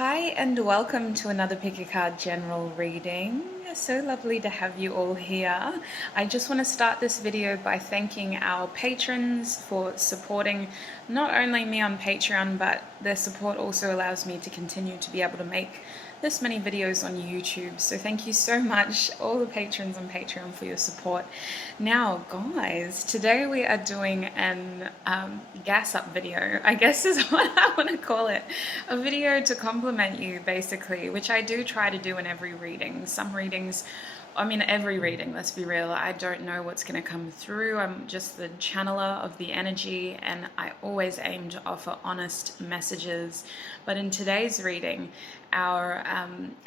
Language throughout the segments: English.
Hi and welcome to another Pick a Card general reading. So lovely to have you all here. I just want to start this video by thanking our patrons for supporting not only me on Patreon, but their support also allows me to continue to be able to make this many videos on YouTube. So thank you so much, all the patrons on Patreon, for your support. Now guys, today we are doing an gas up video, I guess is what I want to call it. A video to compliment you basically, which I do try to do in every reading. Some readings, I mean every reading, let's be real, I don't know what's going to come through. I'm just the channeler of the energy and I always aim to offer honest messages. But in today's reading, our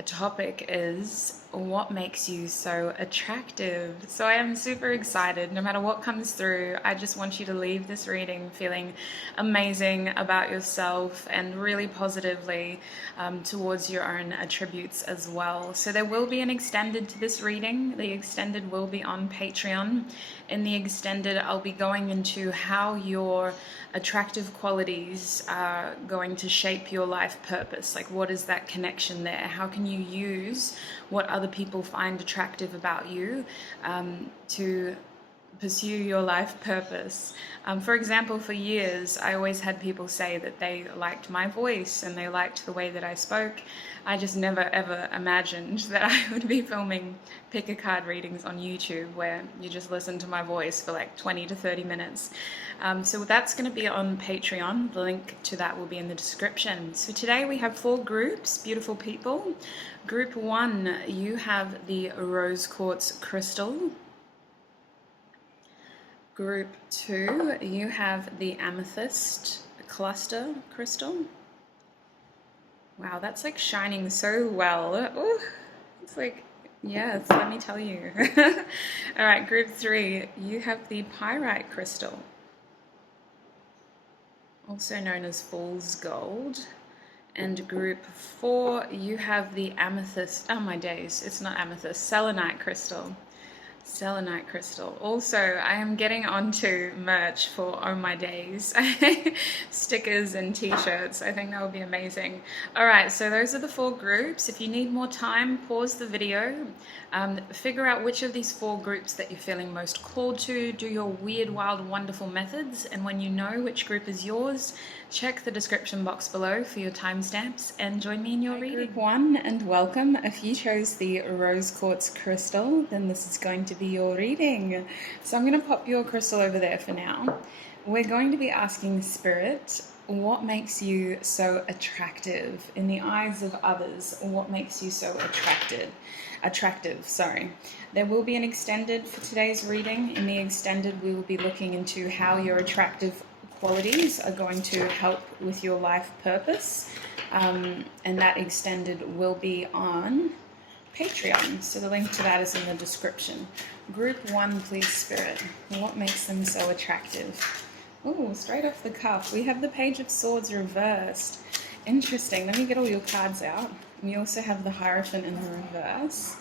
topic is what makes you so attractive. So I am super excited. No matter what comes through, I just want you to leave this reading feeling amazing about yourself and really positively towards your own attributes as well. So there will be an extended to this reading. The extended will be on Patreon. In the extended, I'll be going into how your attractive qualities are going to shape your life purpose. Like, what is that connection there? How can you use what other people find attractive about you to pursue your life purpose? For example, for years, I always had people say that they liked my voice and they liked the way that I spoke. I just never ever imagined that I would be filming pick a card readings on YouTube where you just listen to my voice for like 20 to 30 minutes. So that's going to be on Patreon. The link to that will be in the description. So today we have 4 groups, beautiful people. Group 1, you have the rose quartz crystal. Group 2, you have the amethyst cluster crystal. Wow, that's like shining so well. Ooh, it's like, yes, let me tell you. All right, group 3, you have the pyrite crystal, also known as fool's gold. And group 4, you have the amethyst, oh my days, it's not amethyst, selenite crystal. Selenite crystal. Also, I am getting onto merch for Oh My Days. Stickers and t-shirts. I think that would be amazing. Alright, so those are the 4 groups. If you need more time, pause the video. Figure out which of these 4 groups that you're feeling most called to. Do your weird, wild, wonderful methods. And when you know which group is yours, check the description box below for your timestamps and join me in your reading. Group 1, and welcome. If you chose the rose quartz crystal, then this is going to be your reading. So I'm going to pop your crystal over there for now. We're going to be asking Spirit, what makes you so attractive in the eyes of others? What makes you so attractive, sorry. There will be an extended for today's reading. In the extended, we will be looking into how your attractive qualities are going to help with your life purpose. And that extended will be on Patreon, so the link to that is in the description. Group 1, please, Spirit. What makes them so attractive? Oh, straight off the cuff, we have the Page of Swords reversed. Interesting. Let me get all your cards out. We also have the Hierophant in the reverse.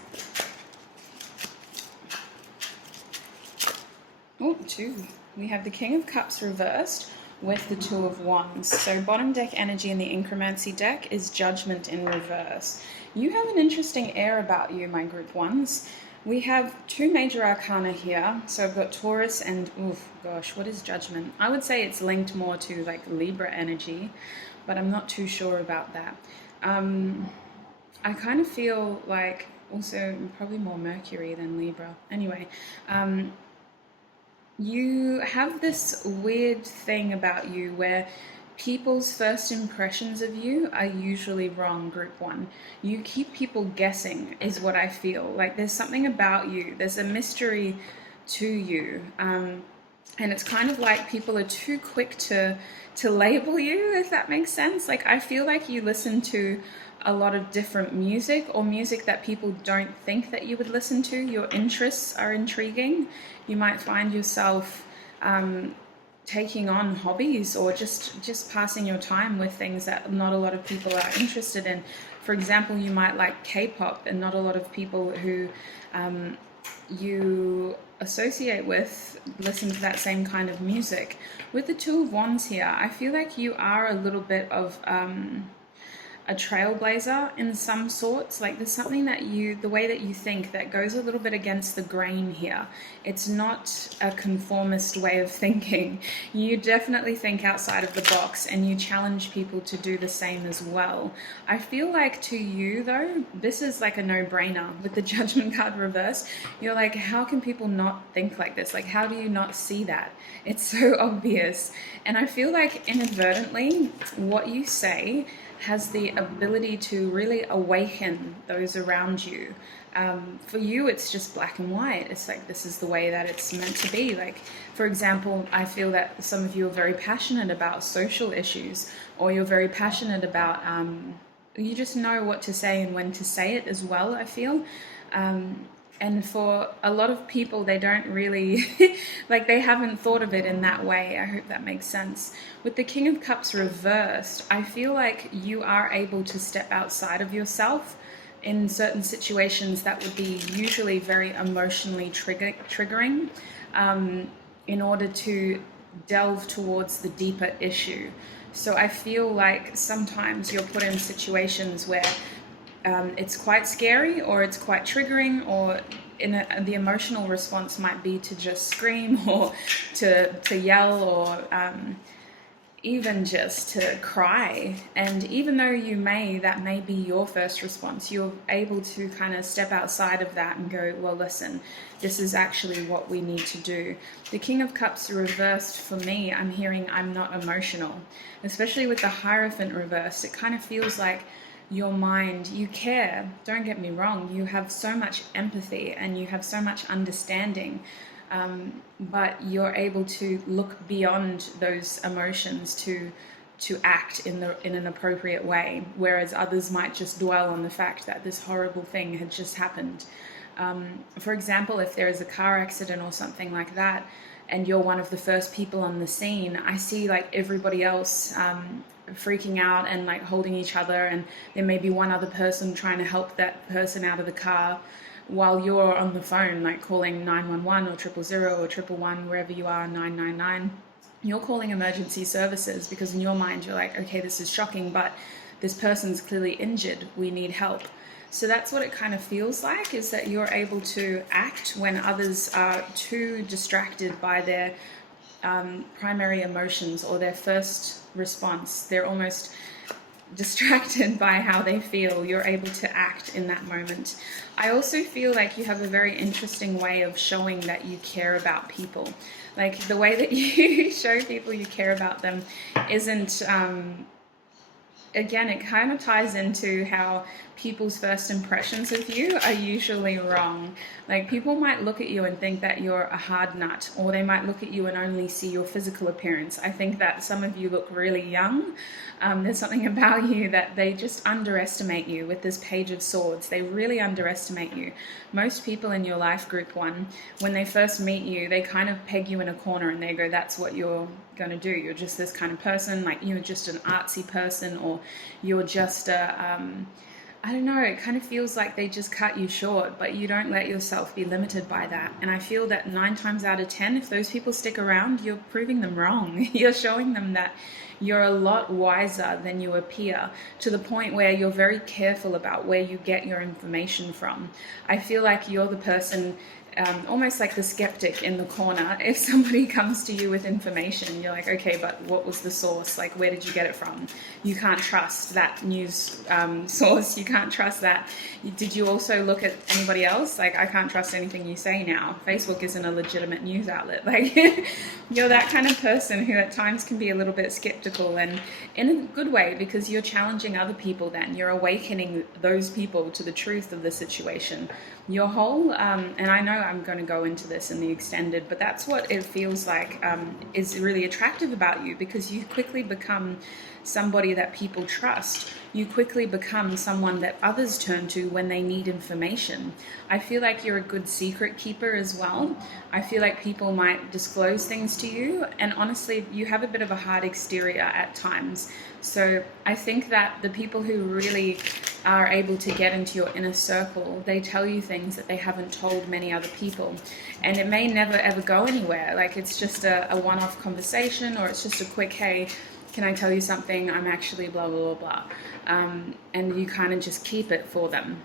Oh, 2. We have the King of Cups reversed with the 2 of Wands. So bottom deck energy in the Inkromancy deck is Judgment in reverse. You have an interesting air about you, my group 1s. We have 2 major arcana here. So I've got Taurus and, oof, gosh, what is Judgment? I would say it's linked more to like Libra energy, but I'm not too sure about that. I kind of feel like also probably more Mercury than Libra. Anyway, you have this weird thing about you where people's first impressions of you are usually wrong, group 1. You keep people guessing is what I feel. Like there's something about you. There's a mystery to you. And it's kind of like people are too quick to label you, if that makes sense. Like I feel like you listen to a lot of different music or music that people don't think that you would listen to. Your interests are intriguing. You might find yourself taking on hobbies or just passing your time with things that not a lot of people are interested in. For example, you might like K-pop and not a lot of people who you associate with listen to that same kind of music. With the 2 of Wands here, I feel like you are a little bit of a trailblazer in some sorts. Like there's something that the way that you think that goes a little bit against the grain here. It's not a conformist way of thinking. You definitely think outside of the box and you challenge people to do the same as well. I feel like to you though, this is like a no-brainer with the Judgment card reverse. You're like, how can people not think like this? Like, how do you not see that? It's so obvious. And I feel like inadvertently, what you say has the ability to really awaken those around you. For you, it's just black and white. It's like, this is the way that it's meant to be. Like, for example, I feel that some of you are very passionate about social issues, or you're very passionate about, you just know what to say and when to say it as well, I feel. And for a lot of people, they don't really, like they haven't thought of it in that way. I hope that makes sense. With the King of Cups reversed, I feel like you are able to step outside of yourself in certain situations that would be usually very emotionally triggering in order to delve towards the deeper issue. So I feel like sometimes you're put in situations where it's quite scary, or it's quite triggering, or the emotional response might be to just scream, or to yell, or even just to cry. And even though that may be your first response, you're able to kind of step outside of that and go, well, listen, this is actually what we need to do. The King of Cups reversed, for me, I'm hearing I'm not emotional, especially with the Hierophant reversed. It kind of feels like your mind, you care, don't get me wrong, you have so much empathy and you have so much understanding, but you're able to look beyond those emotions to act in an appropriate way, whereas others might just dwell on the fact that this horrible thing had just happened. For example, if there is a car accident or something like that, and you're one of the first people on the scene, I see like everybody else freaking out and like holding each other, and there may be one other person trying to help that person out of the car while you're on the phone, like calling 911 or 000 or 111, wherever you are, 999. You're calling emergency services because in your mind you're like, okay, this is shocking, but this person's clearly injured, we need help. So that's what it kind of feels like, is that you're able to act when others are too distracted by their primary emotions or their first response. They're almost distracted by how they feel. You're able to act in that moment. I also feel like you have a very interesting way of showing that you care about people. Like the way that you show people you care about them isn't, again, it kind of ties into how people's first impressions of you are usually wrong. Like people might look at you and think that you're a hard nut, or they might look at you and only see your physical appearance. I think that some of you look really young. There's something about you that they just underestimate you with this Page of Swords. They really underestimate you. Most people in your life group one, when they first meet you, they kind of peg you in a corner and they go, that's what you're going to do. You're just this kind of person, like you're just an artsy person, or you're just a, I don't know, it kind of feels like they just cut you short, but you don't let yourself be limited by that. And I feel that 9 times out of 10, if those people stick around, you're proving them wrong. You're showing them that you're a lot wiser than you appear, to the point where you're very careful about where you get your information from. I feel like you're the person, almost like the skeptic in the corner. If somebody comes to you with information, you're like, okay, but what was the source? Like, where did you get it from? You can't trust that news source. You can't trust that. Did you also look at anybody else? Like, I can't trust anything you say now. Facebook isn't a legitimate news outlet. Like, you're that kind of person who at times can be a little bit skeptical, and in a good way, because you're challenging other people then. You're awakening those people to the truth of the situation. Your whole, and I know I'm going to go into this in the extended, but that's what it feels like is really attractive about you, because you quickly become somebody that people trust. You quickly become someone that others turn to when they need information. I feel like you're a good secret keeper as well. I feel like people might disclose things to you, and honestly, you have a bit of a hard exterior at times. So I think that the people who really are able to get into your inner circle, they tell you things that they haven't told many other people. And it may never ever go anywhere. Like it's just a one-off conversation, or it's just a quick, hey, can I tell you something? I'm actually blah, blah, blah, blah. And you kind of just keep it for them.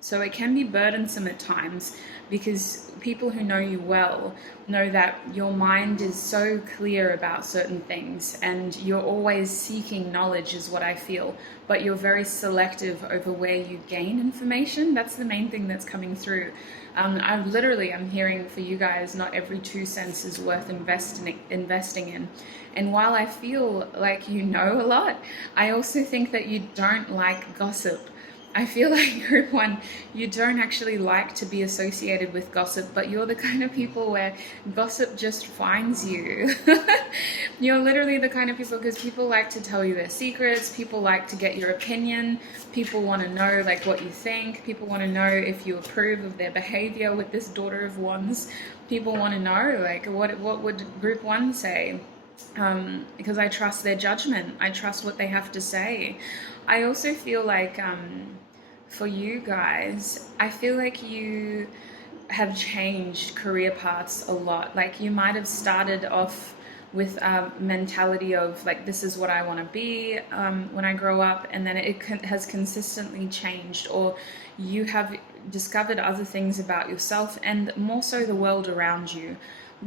So it can be burdensome at times because people who know you well know that your mind is so clear about certain things and you're always seeking knowledge is what I feel, but you're very selective over where you gain information. That's the main thing that's coming through. I'm hearing for you guys, not every 2 cents is worth investing in. And while I feel like you know a lot, I also think that you don't like gossip. I feel like group one, you don't actually like to be associated with gossip, but you're the kind of people where gossip just finds you. You're literally the kind of people, because people like to tell you their secrets, people like to get your opinion, people want to know like what you think, people want to know if you approve of their behavior with this daughter of wands, people want to know like what would group one say. Because I trust their judgment, I trust what they have to say. I also feel like for you guys, I feel like you have changed career paths a lot. Like you might have started off with a mentality of like, this is what I want to be when I grow up, and then it has consistently changed, or you have discovered other things about yourself and more so the world around you.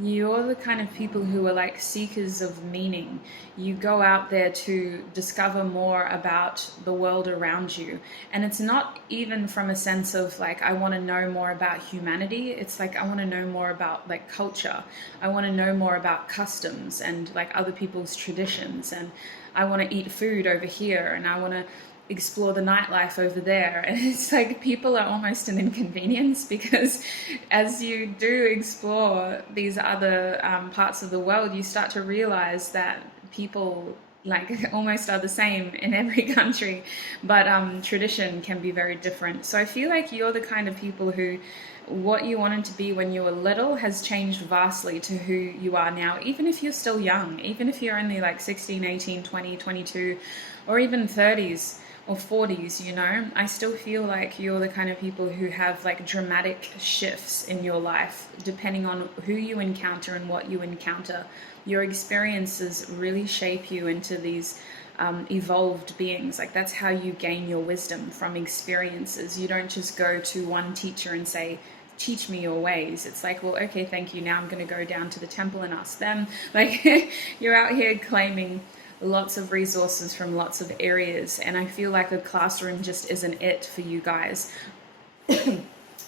You're the kind of people who are like seekers of meaning. You go out there to discover more about the world around you. And it's not even from a sense of like, I want to know more about humanity. It's like, I want to know more about like culture. I want to know more about customs and like other people's traditions. And I want to eat food over here. And I want to explore the nightlife over there. And it's like people are almost an inconvenience, because as you do explore these other parts of the world, you start to realize that people like almost are the same in every country, but tradition can be very different. So I feel like you're the kind of people who what you wanted to be when you were little has changed vastly to who you are now, even if you're still young, even if you're only like 16, 18, 20, 22, or even 30s or 40s, you know, I still feel like you're the kind of people who have like dramatic shifts in your life, depending on who you encounter and what you encounter. Your experiences really shape you into these evolved beings. Like that's how you gain your wisdom, from experiences. You don't just go to one teacher and say, teach me your ways. It's like, well, okay, thank you. Now I'm going to go down to the temple and ask them. Like you're out here claiming lots of resources from lots of areas, and I feel like a classroom just isn't it for you guys.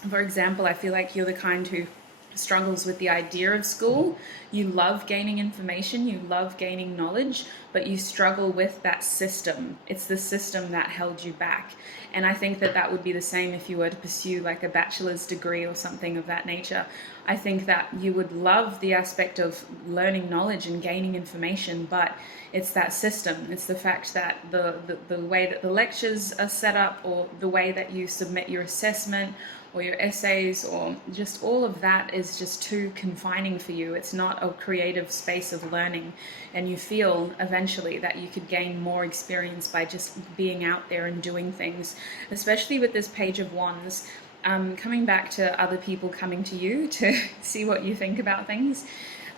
For example, I feel like you're the kind who struggles with the idea of school. You love gaining information, you love gaining knowledge, but you struggle with that system. It's the system that held you back. And I think that that would be the same if you were to pursue like a bachelor's degree or something of that nature. I think that you would love the aspect of learning knowledge and gaining information, but it's that system. It's the fact that the way that the lectures are set up, or the way that you submit your assessment or your essays, or just all of that is just too confining for you. It's not a creative space of learning, and you feel eventually that you could gain more experience by just being out there and doing things, especially with this Page of Wands. Coming back to other people coming to you to see what you think about things,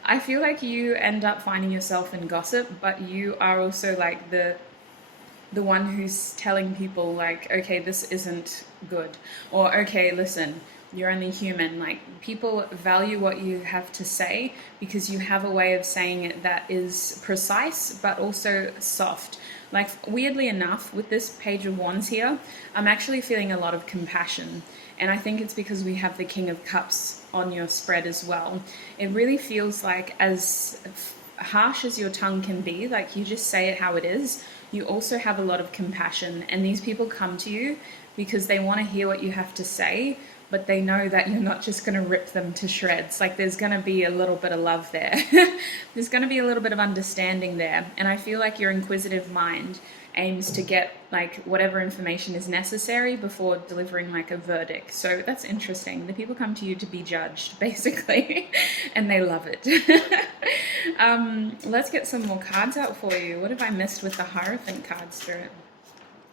I feel like you end up finding yourself in gossip, but you are also like the one who's telling people like, okay, this isn't good, or okay, listen, you're only human. Like people value what you have to say because you have a way of saying it that is precise but also soft. Like weirdly enough, with this Page of Wands here, I'm actually feeling a lot of compassion. And I think it's because we have the King of Cups on your spread as well. It really feels like, as harsh as your tongue can be, like you just say it how it is, you also have a lot of compassion. And these people come to you because they want to hear what you have to say, but they know that you're not just going to rip them to shreds. Like there's going to be a little bit of love there. There's going to be a little bit of understanding there. And I feel like your inquisitive mind aims to get like whatever information is necessary before delivering like a verdict. So that's interesting. The people come to you to be judged, basically, and they love it. Let's get some more cards out for you. What have I missed with the Hierophant card, Spirit?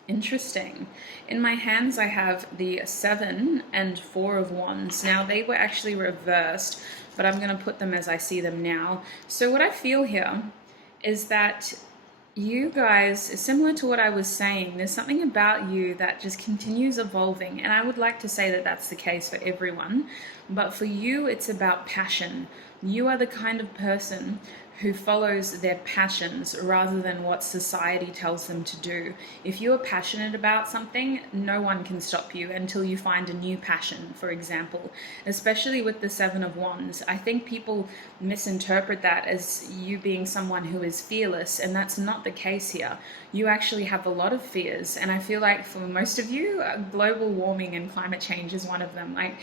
Interesting. In my hands, I have the 7 and 4 of Wands. Now, they were actually reversed, but I'm going to put them as I see them now. So what I feel here is that You guys, similar to what I was saying, there's something about you that just continues evolving. And I would like to say that that's the case for everyone. But for you, it's about passion. You are the kind of person who follows their passions rather than what society tells them to do. If you are passionate about something, no one can stop you until you find a new passion, for example. Especially with the Seven of Wands. I think people misinterpret that as you being someone who is fearless, and that's not the case here. You actually have a lot of fears, and I feel like for most of you, global warming and climate change is one of them. Like,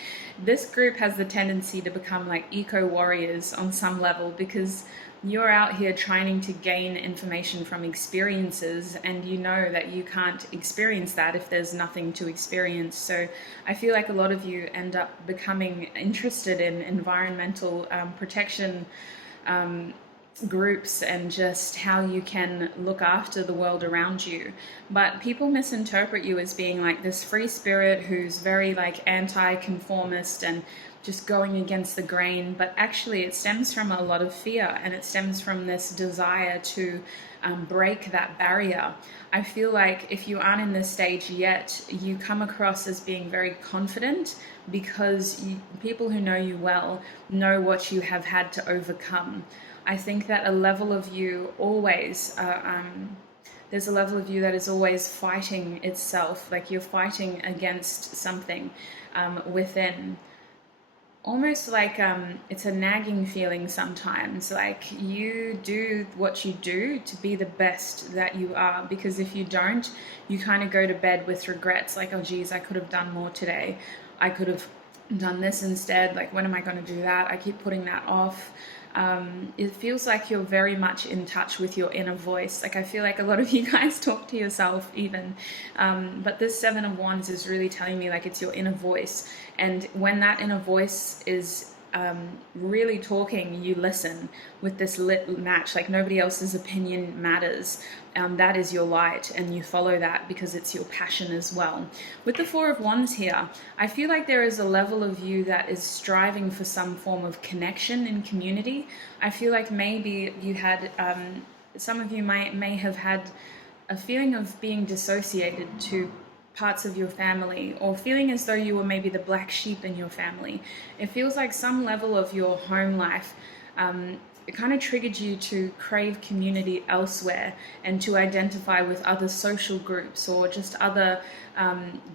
this group has the tendency to become like eco warriors on some level, because you're out here trying to gain information from experiences, and you know that you can't experience that if there's nothing to experience. So I feel like a lot of you end up becoming interested in environmental protection groups and just how you can look after the world around you. But people misinterpret you as being like this free spirit who's very like anti-conformist and just going against the grain. But actually it stems from a lot of fear, and it stems from this desire to break that barrier. I feel like if you aren't in this stage yet, you come across as being very confident because people who know you well know what you have had to overcome. I think that a level of you always, there's a level of you that is always fighting itself, like you're fighting against something within. Almost like it's a nagging feeling sometimes, like you do what you do to be the best that you are, because if you don't, you kind of go to bed with regrets, like, oh geez, I could have done more today, I could have done this instead, like when am I going to do that, I keep putting that off. It feels like you're very much in touch with your inner voice. Like I feel like a lot of you guys talk to yourself even, but this Seven of Wands is really telling me like it's your inner voice, and when that inner voice is really talking, you listen with this lit match, like nobody else's opinion matters. That is your light, and you follow that because it's your passion as well. With the Four of Wands here, I feel like there is a level of you that is striving for some form of connection and community. I feel like maybe you had, some of you may have had a feeling of being dissociated to parts of your family, or feeling as though you were maybe the black sheep in your family. It feels like some level of your home life it kind of triggered you to crave community elsewhere and to identify with other social groups or just other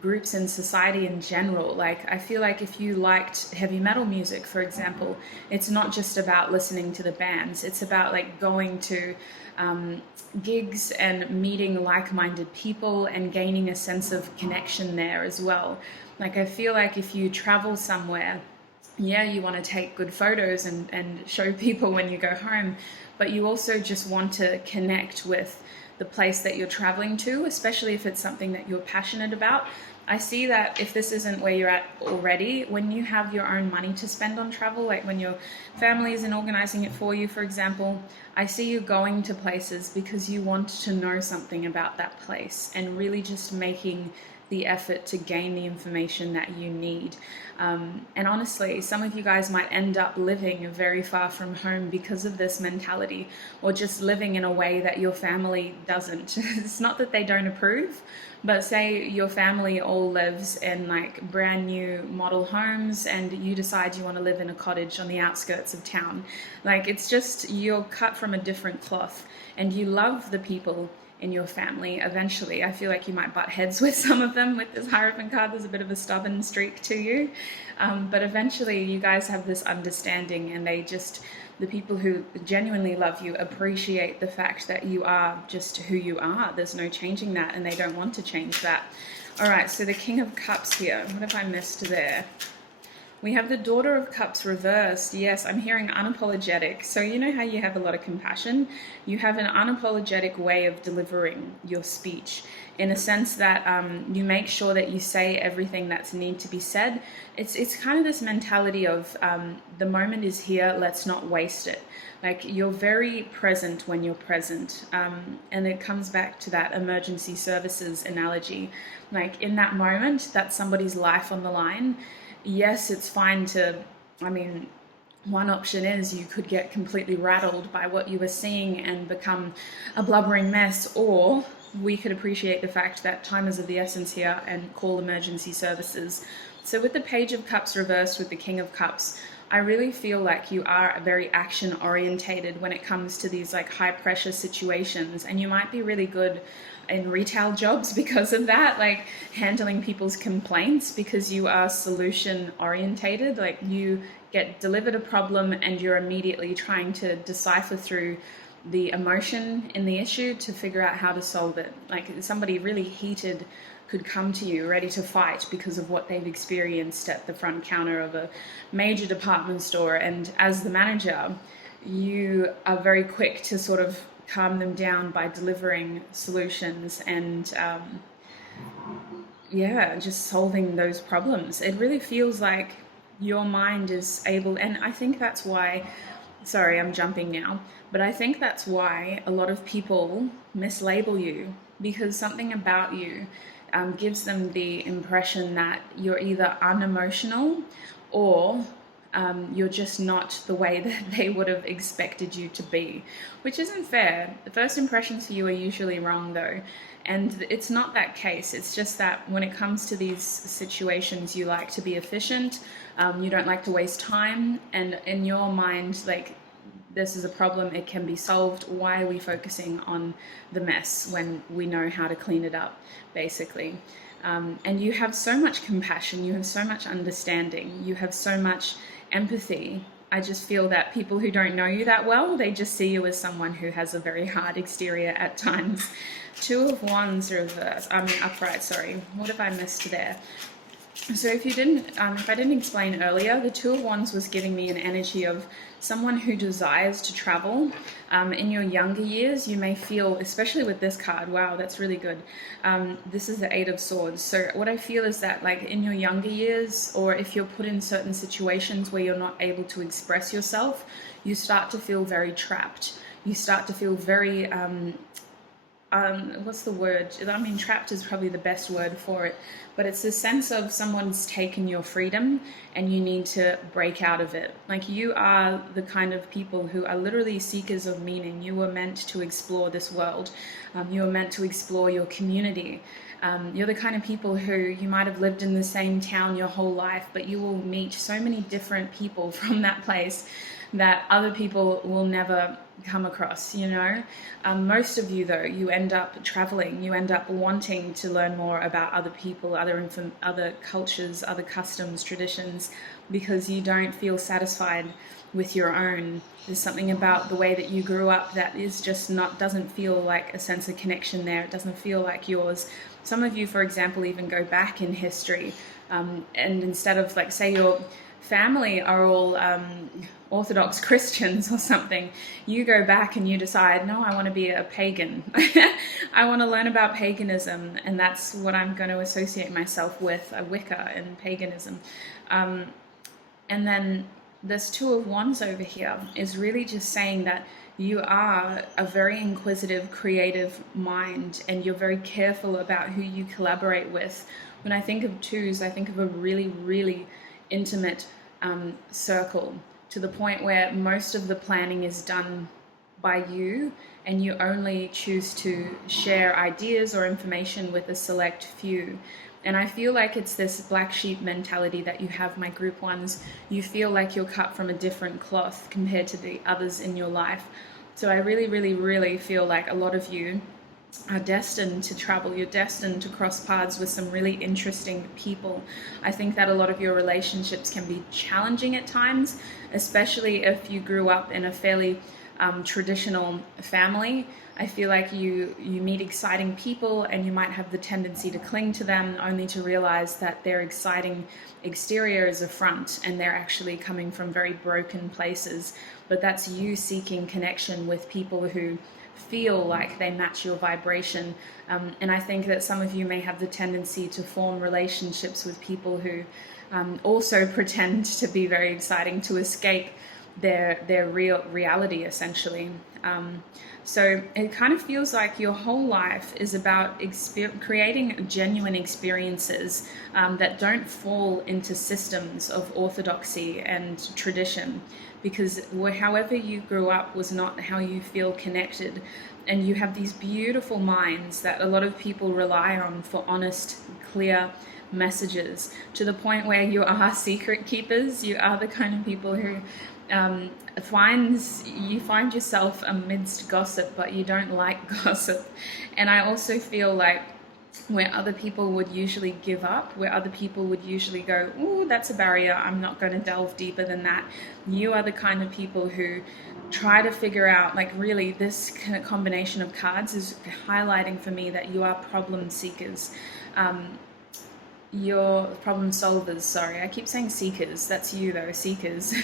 groups in society in general. Like I feel like if you liked heavy metal music, for example, it's not just about listening to the bands, it's about like going to gigs and meeting like-minded people and gaining a sense of connection there as well. Like I feel like if you travel somewhere, yeah, you want to take good photos and show people when you go home, but you also just want to connect with the place that you're traveling to, especially if it's something that you're passionate about. I see that if this isn't where you're at already, when you have your own money to spend on travel, like when your family isn't organizing it for you, for example, I see you going to places because you want to know something about that place and really just making the effort to gain the information that you need. And honestly, some of you guys might end up living very far from home because of this mentality, or just living in a way that your family doesn't. It's not that they don't approve, but say your family all lives in like brand new model homes and you decide you want to live in a cottage on the outskirts of town. Like it's just, you're cut from a different cloth and you love the people in your family. Eventually, I feel like you might butt heads with some of them. With this Hierophant card, there's a bit of a stubborn streak to you, but eventually you guys have this understanding, and the people who genuinely love you appreciate the fact that you are just who you are. There's no changing that, and they don't want to change that. All right, so the King of Cups here, what have I missed there? We have the Daughter of Cups reversed. Yes, I'm hearing unapologetic. So you know how you have a lot of compassion? You have an unapologetic way of delivering your speech, in a sense that you make sure that you say everything that's need to be said. It's kind of this mentality of the moment is here, let's not waste it. Like you're very present when you're present. And it comes back to that emergency services analogy. Like in that moment, that's somebody's life on the line. Yes, it's fine to, one option is you could get completely rattled by what you were seeing and become a blubbering mess, or we could appreciate the fact that time is of the essence here and call emergency services. So with the Page of Cups reversed with the King of Cups, I really feel like you are very action orientated when it comes to these like high pressure situations, and you might be really good in retail jobs because of that, like handling people's complaints, because you are solution orientated. Like you get delivered a problem and you're immediately trying to decipher through the emotion in the issue to figure out how to solve it. Like somebody really heated could come to you ready to fight because of what they've experienced at the front counter of a major department store, and as the manager you are very quick to sort of calm them down by delivering solutions and just solving those problems. It really feels like your mind is able, and I think that's why, sorry, I'm jumping now, but I think that's why a lot of people mislabel you, because something about you gives them the impression that you're either unemotional or you're just not the way that they would have expected you to be, which isn't fair. The first impressions for you are usually wrong though, and it's not that case. It's just that when it comes to these situations, you like to be efficient, you don't like to waste time, and in your mind, like, this is a problem, it can be solved. Why are we focusing on the mess when we know how to clean it up, basically? And you have so much compassion, you have so much understanding, you have so much empathy. I just feel that people who don't know you that well, they just see you as someone who has a very hard exterior at times. Two of Wands reversed, upright, sorry. What have I missed there? So if I didn't explain earlier, the Two of Wands was giving me an energy of someone who desires to travel. In your younger years, you may feel, especially with this card, wow, that's really good. This is the Eight of Swords. So what I feel is that, like, in your younger years, or if you're put in certain situations where you're not able to express yourself, you start to feel very trapped. You start to feel very what's the word? I mean, trapped is probably the best word for it, but it's a sense of someone's taken your freedom and you need to break out of it. Like, you are the kind of people who are literally seekers of meaning. You were meant to explore this world. You were meant to explore your community. You're the kind of people who, you might have lived in the same town your whole life, but you will meet so many different people from that place that other people will never come across, you know. Most of you, though, you end up traveling, you end up wanting to learn more about other people, other cultures, other customs, traditions, because you don't feel satisfied with your own. There's something about the way that you grew up that is just doesn't feel like a sense of connection there. It doesn't feel like yours. Some of you, for example, even go back in history, and instead of, like, say your family are all Orthodox Christians or something, you go back and you decide, no, I want to be a pagan. I want to learn about paganism, and that's what I'm going to associate myself with, a Wicca and paganism. And then this Two of Wands over here is really just saying that you are a very inquisitive, creative mind, and you're very careful about who you collaborate with. When I think of twos, I think of a really, really intimate circle, to the point where most of the planning is done by you, and you only choose to share ideas or information with a select few. And I feel like it's this black sheep mentality that you have, my group ones. You feel like you're cut from a different cloth compared to the others in your life. So I really, really, really feel like a lot of you are destined to travel. You're destined to cross paths with some really interesting people. I think that a lot of your relationships can be challenging at times, especially if you grew up in a fairly traditional family. I feel like you meet exciting people and you might have the tendency to cling to them, only to realize that their exciting exterior is a front and they're actually coming from very broken places. But that's you seeking connection with people who feel like they match your vibration. And I think that some of you may have the tendency to form relationships with people who also pretend to be very exciting, to escape their real reality, essentially. So it kind of feels like your whole life is about creating genuine experiences that don't fall into systems of orthodoxy and tradition, because however you grew up was not how you feel connected. And you have these beautiful minds that a lot of people rely on for honest, clear messages, to the point where you are secret keepers. You are the kind of people who you find yourself amidst gossip, but you don't like gossip. And I also feel like where other people would usually give up, where other people would usually go, "Oh, that's a barrier, I'm not going to delve deeper than that," you are the kind of people who try to figure out, like, really, this kind of combination of cards is highlighting for me that you are problem seekers. You're problem solvers, sorry, I keep saying seekers, that's you though, seekers.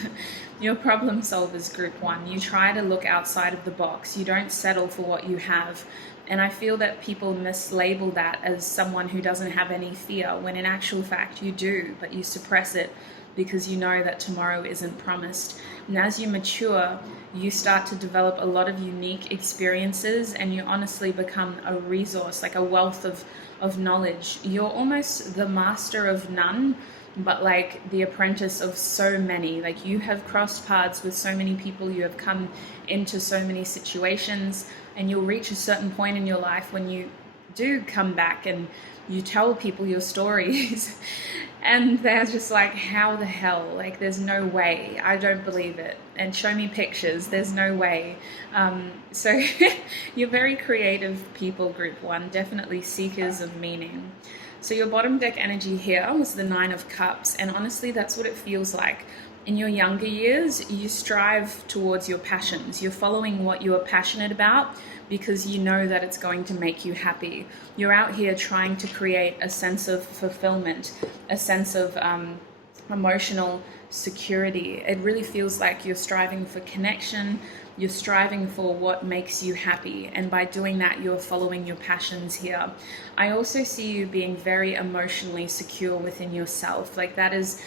You're problem solvers, group 1. You try to look outside of the box. You don't settle for what you have. And I feel that people mislabel that as someone who doesn't have any fear, when in actual fact you do, but you suppress it because you know that tomorrow isn't promised. And as you mature, you start to develop a lot of unique experiences, and you honestly become a resource, like a wealth of knowledge. You're almost the master of none, but like the apprentice of so many. Like, you have crossed paths with so many people, you have come into so many situations, and you'll reach a certain point in your life when you do come back and you tell people your stories and they're just like, how the hell, like, there's no way, I don't believe it, and show me pictures, there's no way. So you're very creative people, group 1, definitely seekers of meaning. So your bottom deck energy here was the 9 of Cups, and honestly that's what it feels like. In your younger years, you strive towards your passions. You're following what you are passionate about because you know that it's going to make you happy. You're out here trying to create a sense of fulfillment, a sense of emotional security. It really feels like you're striving for connection. You're striving for what makes you happy, and by doing that, you're following your passions here. I also see you being very emotionally secure within yourself. Like, that is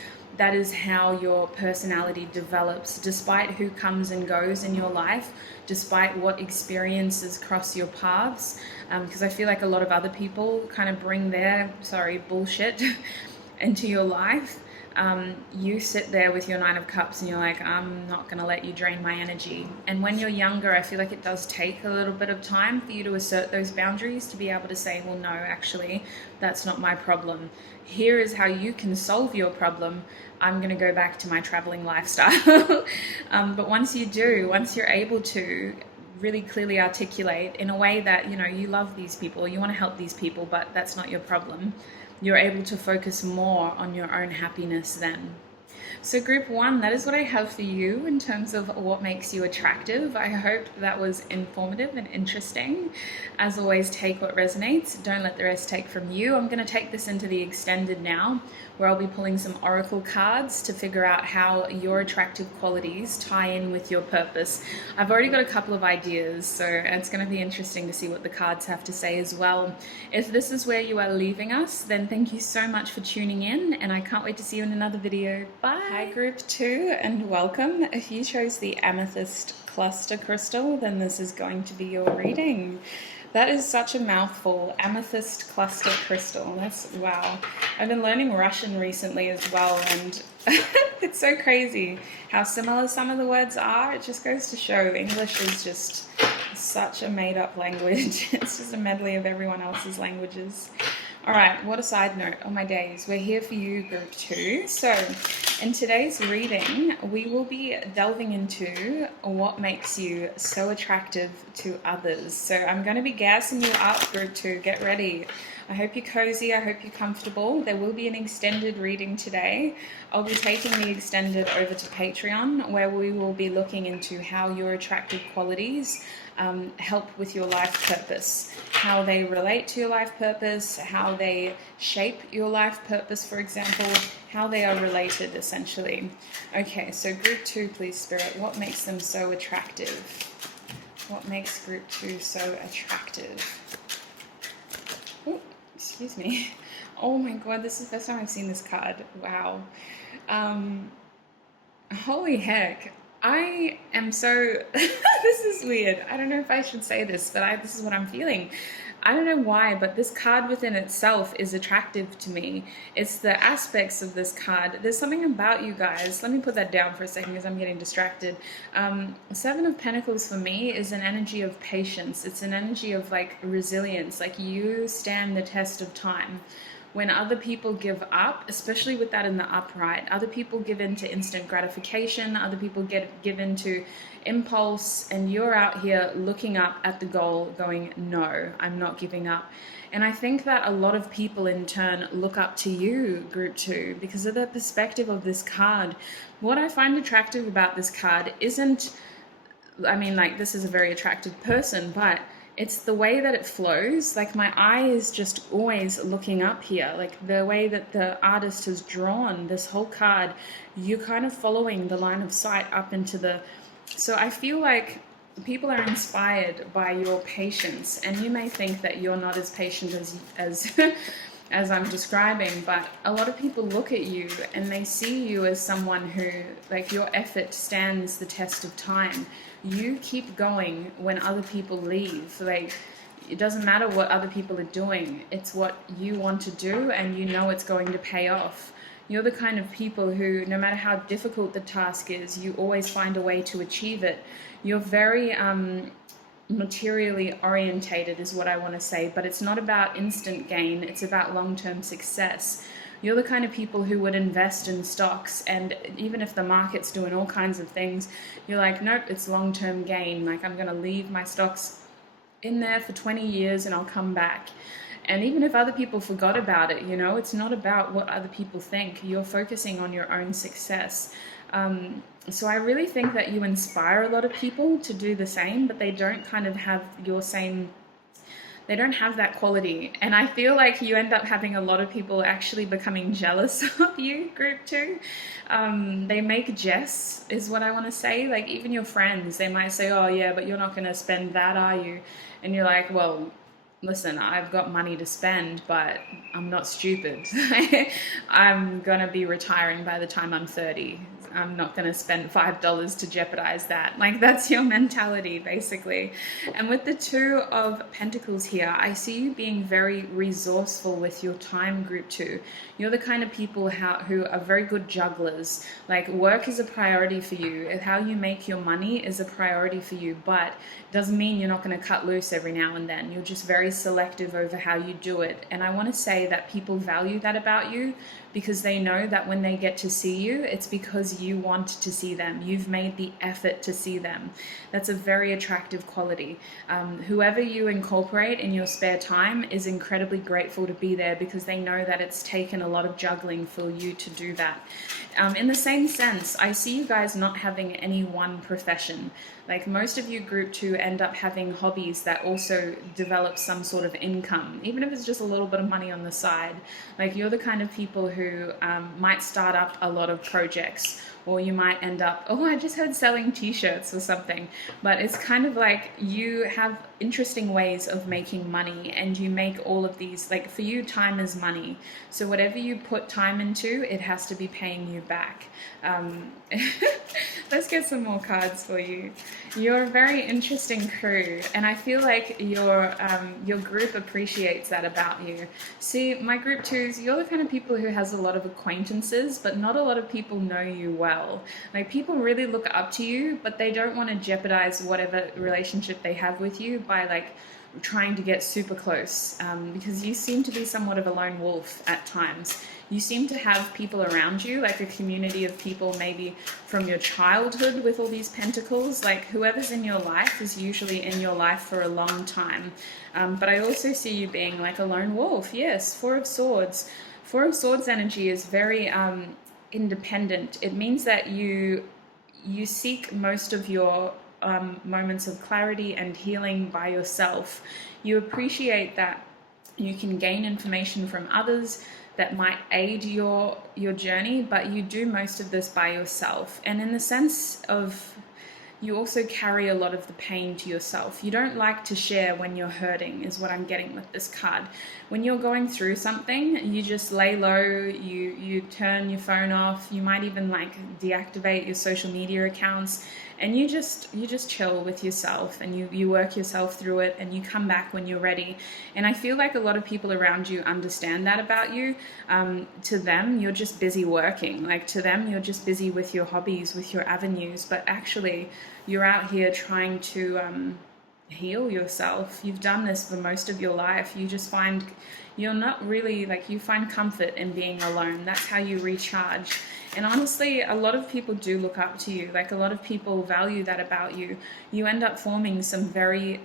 how your personality develops, despite who comes and goes in your life, despite what experiences cross your paths, because I feel like a lot of other people kind of bring their, bullshit into your life. You sit there with your 9 of Cups and you're like, I'm not going to let you drain my energy. And when you're younger, I feel like it does take a little bit of time for you to assert those boundaries, to be able to say, well, no, actually, that's not my problem. Here is how you can solve your problem. I'm going to go back to my traveling lifestyle. But once you're able to really clearly articulate in a way that, you love these people, you want to help these people, but that's not your problem, you're able to focus more on your own happiness then. So group 1, that is what I have for you in terms of what makes you attractive. I hope that was informative and interesting. As always, take what resonates. Don't let the rest take from you. I'm going to take this into the extended now, where I'll be pulling some oracle cards to figure out how your attractive qualities tie in with your purpose. I've already got a couple of ideas, so it's going to be interesting to see what the cards have to say as well. If this is where you are leaving us, then thank you so much for tuning in, and I can't wait to see you in another video. Bye! Hi group 2, and welcome. If you chose the amethyst cluster crystal, then this is going to be your reading. That is such a mouthful. Amethyst cluster crystal. That's wow. I've been learning Russian recently as well, and it's so crazy how similar some of the words are. It just goes to show English is just such a made-up language. It's just a medley of everyone else's languages. All right, what a side note. Oh my days, we're here for you, group 2. So in today's reading, we will be delving into what makes you so attractive to others. So I'm going to be gassing you up, group 2. Get ready. I hope you're cozy. I hope you're comfortable. There will be an extended reading today. I'll be taking the extended over to Patreon, where we will be looking into how your attractive qualities help with your life purpose, how they relate to your life purpose, how they shape your life purpose, for example, how they are related, essentially. Okay, so group 2, please, Spirit, what makes them so attractive? What makes group 2 so attractive? Oh, excuse me. Oh my god, this is the first time I've seen this card. Wow. Holy heck. I am so, this is weird. I don't know if I should say this, but this is what I'm feeling. I don't know why, but this card within itself is attractive to me. It's the aspects of this card. There's something about you guys. Let me put that down for a second because I'm getting distracted. Seven of Pentacles for me is an energy of patience. It's an energy of like resilience. Like you stand the test of time. When other people give up, especially with that in the upright, other people give in to instant gratification, other people give in to impulse, and you're out here looking up at the goal going, no, I'm not giving up. And I think that a lot of people in turn look up to you, group 2, because of the perspective of this card. What I find attractive about this card isn't, I mean, like, this is a very attractive person, but it's the way that it flows. Like my eye is just always looking up here. Like the way that the artist has drawn this whole card, you're kind of following the line of sight up into the... So I feel like people are inspired by your patience, and you may think that you're not as patient as as I'm describing, but a lot of people look at you and they see you as someone who, like, your effort stands the test of time. You keep going when other people leave. Like, it doesn't matter what other people are doing. It's what you want to do, and you know it's going to pay off. You're the kind of people who, no matter how difficult the task is, you always find a way to achieve it. You're very materially orientated is what I want to say, but it's not about instant gain. It's about long-term success. You're the kind of people who would invest in stocks, and even if the market's doing all kinds of things, you're like, nope, it's long-term gain. Like, I'm going to leave my stocks in there for 20 years and I'll come back. And even if other people forgot about it, you know, it's not about what other people think. You're focusing on your own success. So I really think that you inspire a lot of people to do the same, but they don't kind of have your same... They don't have that quality. And I feel like you end up having a lot of people actually becoming jealous of you, group 2. They make jest, is what I want to say. Like, even your friends, they might say, oh yeah, but you're not going to spend that, are you? And you're like, well, listen, I've got money to spend, but I'm not stupid. I'm going to be retiring by the time I'm 30. I'm not going to spend $5 to jeopardize that. Like, that's your mentality, basically. And with the 2 of Pentacles here, I see you being very resourceful with your time, group 2. You're the kind of people who are very good jugglers. Like, work is a priority for you. How you make your money is a priority for you, but it doesn't mean you're not going to cut loose every now and then. You're just very selective over how you do it. And I want to say that people value that about you, because they know that when they get to see you, it's because you want to see them. You've made the effort to see them. That's a very attractive quality. Whoever you incorporate in your spare time is incredibly grateful to be there, because they know that it's taken a lot of juggling for you to do that. In the same sense, I see you guys not having any one profession. Like, most of you, group 2, end up having hobbies that also develop some sort of income, even if it's just a little bit of money on the side. Like, you're the kind of people who might start up a lot of projects, or you might end up, oh, I just heard selling t-shirts or something. But it's kind of like you have interesting ways of making money, and you make all of these, like, for you, time is money. So whatever you put time into, it has to be paying you back. Let's get some more cards for you. You're a very interesting crew, and I feel like your group appreciates that about you. See, my group 2s, you're the kind of people who has a lot of acquaintances, but not a lot of people know you well. Like, people really look up to you, but they don't want to jeopardize whatever relationship they have with you by, like, trying to get super close, because you seem to be somewhat of a lone wolf at times. You seem to have people around you, like a community of people maybe from your childhood with all these pentacles. Like, whoever's in your life is usually in your life for a long time. But I also see you being like a lone wolf. Yes, 4 of Swords. 4 of Swords energy is very independent. It means that you seek most of your moments of clarity and healing by yourself. You appreciate that you can gain information from others that might aid your journey, but you do most of this by yourself. And in the sense of, you also carry a lot of the pain to yourself. You don't like to share when you're hurting, is what I'm getting with this card. When you're going through something, you just lay low, you turn your phone off, you might even like deactivate your social media accounts, and you just chill with yourself, and you work yourself through it, and you come back when you're ready. And I feel like a lot of people around you understand that about you. To them, you're just busy working. Like, to them, you're just busy with your hobbies, with your avenues, but actually you're out here trying to heal yourself. You've done this for most of your life. You just find you're not really, like, you find comfort in being alone. That's how you recharge. And honestly, a lot of people do look up to you. Like, a lot of people value that about you. You end up forming some very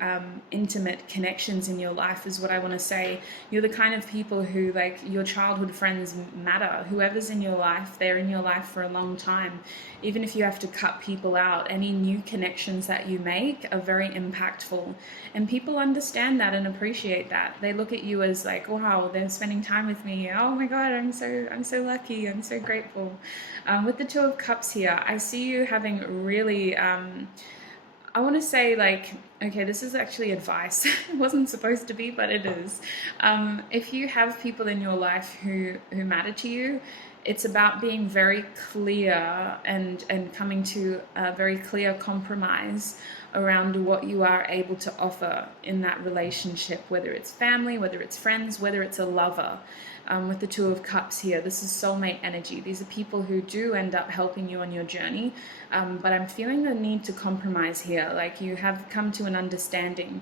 intimate connections in your life, is what I want to say. You're the kind of people who, like, your childhood friends matter. Whoever's in your life, they're in your life for a long time. Even if you have to cut people out, any new connections that you make are very impactful. And people understand that and appreciate that. They look at you as like, wow, they're spending time with me. Oh my God, I'm so lucky. I'm so grateful. With the Two of Cups here, I see you having really, I want to say, like, okay, this is actually advice. It wasn't supposed to be, but it is. If you have people in your life who matter to you, it's about being very clear and coming to a very clear compromise around what you are able to offer in that relationship, whether it's family, whether it's friends, whether it's a lover. With the Two of Cups here, this is soulmate energy. These are people who do end up helping you on your journey, but I'm feeling the need to compromise here. Like, you have come to an understanding.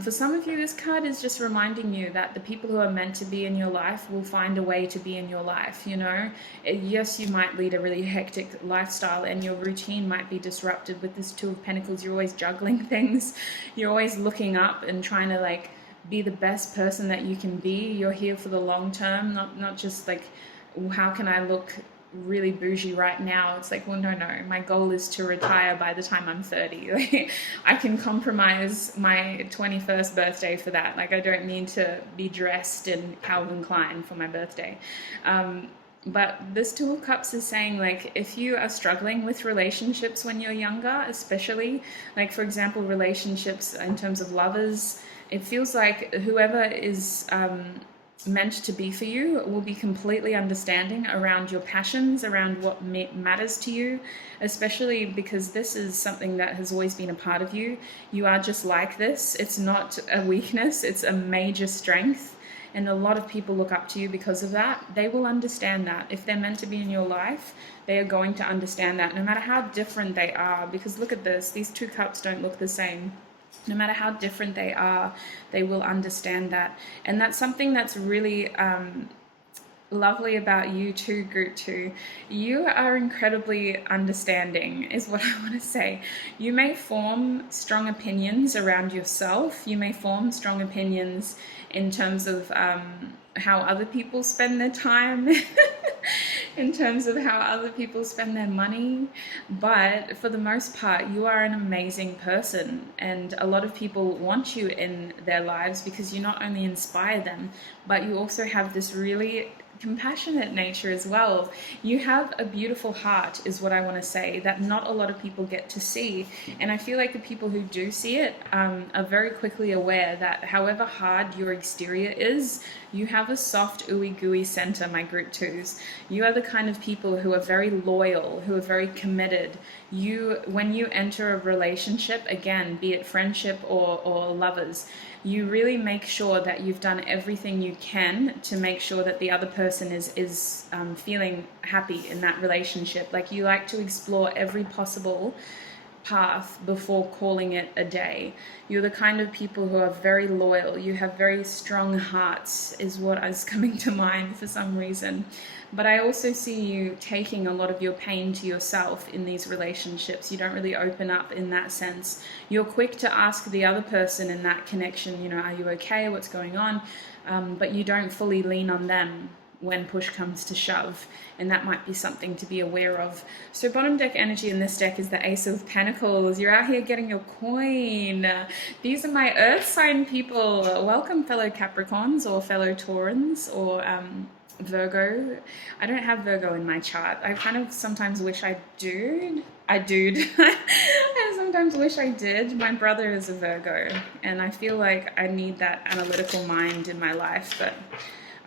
For some of you, this card is just reminding you that the people who are meant to be in your life will find a way to be in your life, you know? Yes, you might lead a really hectic lifestyle and your routine might be disrupted. With this Two of Pentacles, you're always juggling things. You're always looking up and trying to, like, be the best person that you can be. You're here for the long term, not just like, how can I look really bougie right now? It's like, well, no, my goal is to retire by the time I'm 30. Like, I can compromise my 21st birthday for that. Like, I don't need to be dressed in Calvin Klein for my birthday. But this Two of Cups is saying, like, if you are struggling with relationships when you're younger, especially, like, for example, relationships in terms of lovers, it feels like whoever is meant to be for you will be completely understanding around your passions, around what matters to you, especially because this is something that has always been a part of you. You are just like this. It's not a weakness, it's a major strength. And a lot of people look up to you because of that. They will understand that. If they're meant to be in your life, they are going to understand that, no matter how different they are. Because look at this, these two cups don't look the same. No matter how different they are, they will understand that. And that's something that's really lovely about you too, Group 2. You are incredibly understanding, is what I want to say. You may form strong opinions around yourself. You may form strong opinions in terms of how other people spend their time, in terms of how other people spend their money. But for the most part, you are an amazing person. And a lot of people want you in their lives because you not only inspire them, but you also have this really compassionate nature as well. You have a beautiful heart, is what I want to say, that not a lot of people get to see. And I feel like the people who do see it are very quickly aware that however hard your exterior is, you have a soft, ooey gooey center, my Group 2s. You are the kind of people who are very loyal, who are very committed. When you enter a relationship, again, be it friendship or lovers, you really make sure that you've done everything you can to make sure that the other person is feeling happy in that relationship. Like, you like to explore every possible path before calling it a day. You're the kind of people who are very loyal. You have very strong hearts, is what is coming to mind for some reason. But I also see you taking a lot of your pain to yourself in these relationships. You don't really open up in that sense. You're quick to ask the other person in that connection, you know, are you okay? What's going on? But you don't fully lean on them when push comes to shove, and that might be something to be aware of. So bottom deck energy in this deck is the Ace of Pentacles. You're out here getting your coin. These are my earth sign people. Welcome, fellow Capricorns or fellow Taurans or Virgo. I don't have Virgo in my chart. I kind of sometimes wish I do. I I sometimes wish I did. My brother is a Virgo, and I feel like I need that analytical mind in my life, but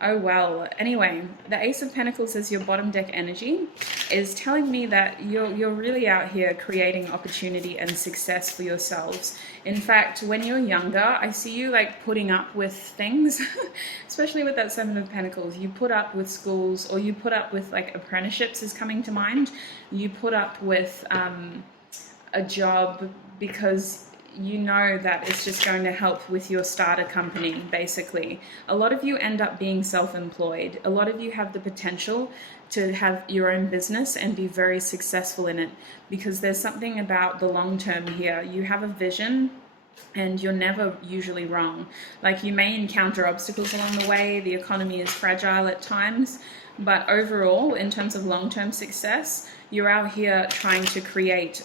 oh well. Anyway, the Ace of Pentacles as your bottom deck energy is telling me that you're really out here creating opportunity and success for yourselves. In fact, when you're younger, I see you like putting up with things, especially with that Seven of Pentacles. You put up with schools, or you put up with like apprenticeships is coming to mind. You put up with a job because you know that it's just going to help with your starter company, basically. A lot of you end up being self-employed. A lot of you have the potential to have your own business and be very successful in it, because there's something about the long term here. You have a vision and you're never usually wrong. Like, you may encounter obstacles along the way, the economy is fragile at times, but overall, in terms of long-term success, you're out here trying to create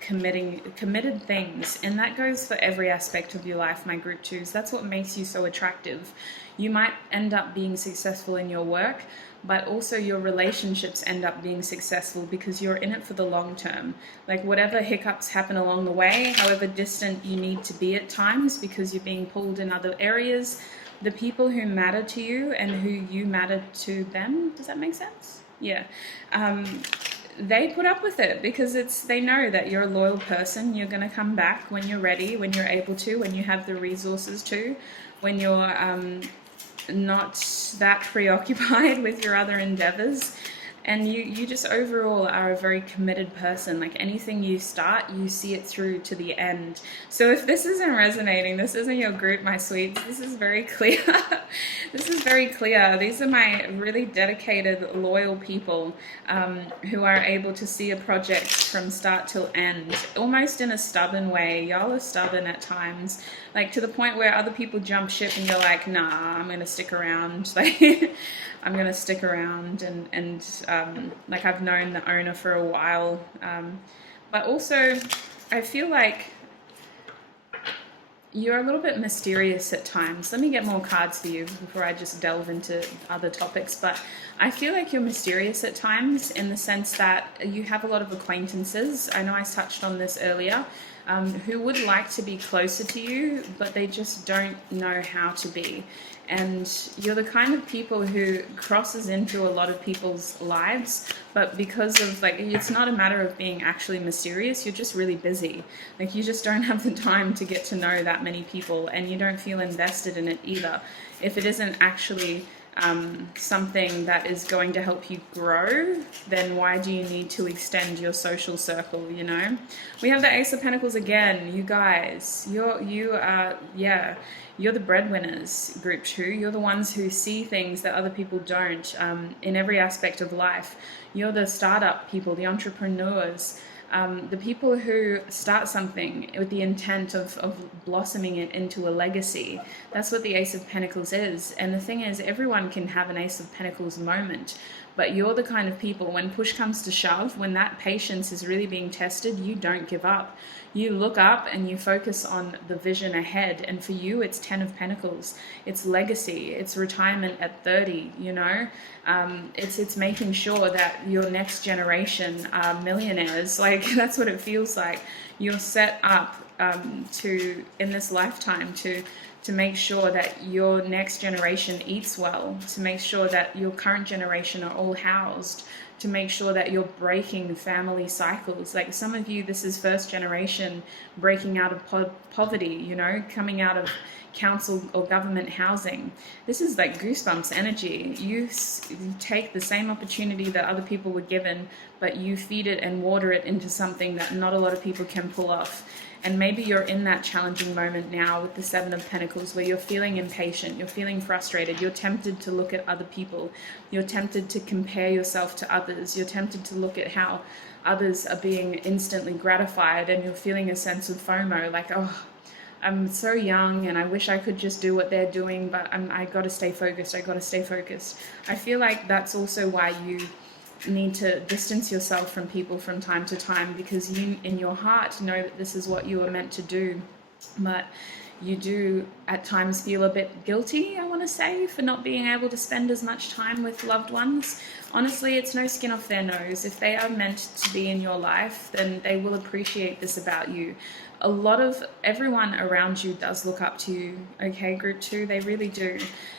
committed things, and that goes for every aspect of your life, my group twos. That's what makes you so attractive. You might end up being successful in your work, but also your relationships end up being successful because you're in it for the long term. Like, whatever hiccups happen along the way, however distant you need to be at times because you're being pulled in other areas, the people who matter to you and who you matter to them, does that make sense? Yeah. They put up with it because they know that you're a loyal person. You're going to come back when you're ready, when you're able to, when you have the resources to, when you're not that preoccupied with your other endeavors. And you just overall are a very committed person. Like, anything you start, you see it through to the end. So if this isn't resonating, this isn't your group, my sweets, this is very clear. This is very clear. These are my really dedicated, loyal people who are able to see a project from start till end, almost in a stubborn way. Y'all are stubborn at times, like to the point where other people jump ship and you're like, nah, I'm going to stick around. Like, I'm going to stick around and like, I've known the owner for a while. But also, I feel like you're a little bit mysterious at times. Let me get more cards for you before I just delve into other topics. But I feel like you're mysterious at times in the sense that you have a lot of acquaintances. I know I touched on this earlier. Who would like to be closer to you, but they just don't know how to be. And you're the kind of people who crosses into a lot of people's lives, but because of, like, it's not a matter of being actually mysterious, you're just really busy. Like, you just don't have the time to get to know that many people, and you don't feel invested in it either. If it isn't actually something that is going to help you grow, then why do you need to extend your social circle, you know? We have the Ace of Pentacles again. You guys, you're the breadwinners, group two. You're the ones who see things that other people don't in every aspect of life. You're the startup people, the entrepreneurs, the people who start something with the intent of blossoming it into a legacy. That's what the Ace of Pentacles is. And the thing is, everyone can have an Ace of Pentacles moment, but you're the kind of people, when push comes to shove, when that patience is really being tested, you don't give up. You look up and you focus on the vision ahead. And for you, it's 10 of Pentacles. It's legacy. It's retirement at 30, you know. It's making sure that your next generation are millionaires. Like, that's what it feels like. You're set up in this lifetime to make sure that your next generation eats well, to make sure that your current generation are all housed, to make sure that you're breaking family cycles. Like, some of you, this is first generation breaking out of poverty, you know, coming out of council or government housing. This is like goosebumps energy. You take the same opportunity that other people were given, but you feed it and water it into something that not a lot of people can pull off. And maybe you're in that challenging moment now with the Seven of Pentacles where you're feeling impatient, you're feeling frustrated, you're tempted to look at other people, you're tempted to compare yourself to others, you're tempted to look at how others are being instantly gratified, and you're feeling a sense of FOMO, like, oh, I'm so young and I wish I could just do what they're doing, but I got to stay focused, I got to stay focused. I feel like that's also why you need to distance yourself from people from time to time, because you in your heart know that this is what you were meant to do, but you do at times feel a bit guilty, I want to say, for not being able to spend as much time with loved ones honestly, it's no skin off their nose. If they are meant to be in your life, then they will appreciate this about you. A lot of everyone around you does look up to you, okay, group 2, they really do.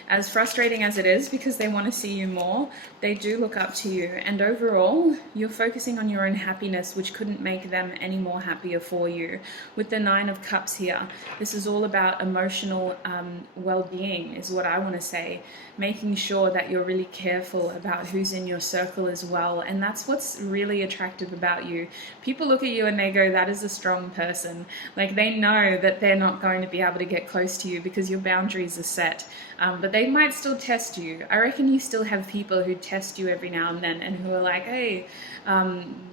As frustrating as it is, because they want to see you more, they do look up to you. And overall, you're focusing on your own happiness, which couldn't make them any more happier for you. With the 9 of Cups here, this is all about emotional well-being, is what I want to say. Making sure that you're really careful about who's in your circle as well. And that's what's really attractive about you. People look at you and they go, that is a strong person. Like, they know that they're not going to be able to get close to you because your boundaries are set. But they might still test you. I reckon you still have people who test you every now and then and who are like, hey, blah,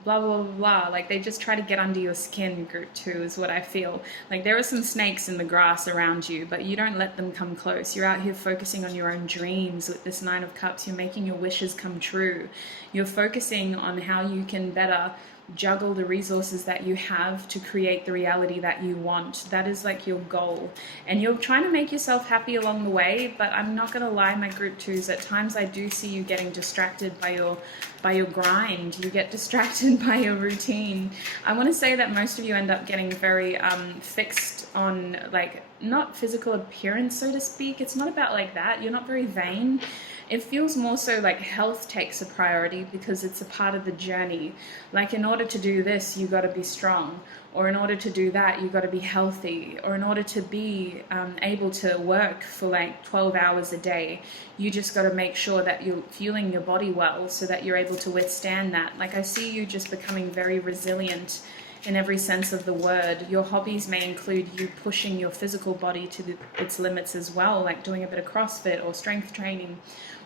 blah, blah, blah. Like, they just try to get under your skin, group 2, is what I feel. Like, there are some snakes in the grass around you, but you don't let them come close. You're out here focusing on your own dreams with this 9 of Cups. You're making your wishes come true. You're focusing on how you can better juggle the resources that you have to create the reality that you want. That is like your goal, and you're trying to make yourself happy along the way. But I'm not gonna lie, my group 2s, at times I do see you getting distracted by your grind. You get distracted by your routine. I want to say that most of you end up getting very fixed on, like, not physical appearance, so to speak. It's not about like that. You're not very vain. It feels more so like health takes a priority because it's a part of the journey. Like, in order to do this, you got to be strong, or in order to do that, you got to be healthy, or in order to be able to work for like 12 hours a day, you just got to make sure that you're fueling your body well so that you're able to withstand that. Like, I see you just becoming very resilient in every sense of the word. Your hobbies may include you pushing your physical body to its limits as well, like doing a bit of CrossFit or strength training,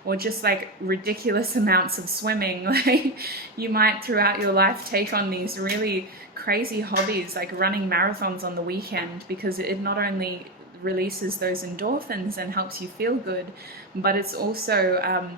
or just like ridiculous amounts of swimming. Like, you might throughout your life take on these really crazy hobbies, like running marathons on the weekend, because it not only releases those endorphins and helps you feel good, but it's also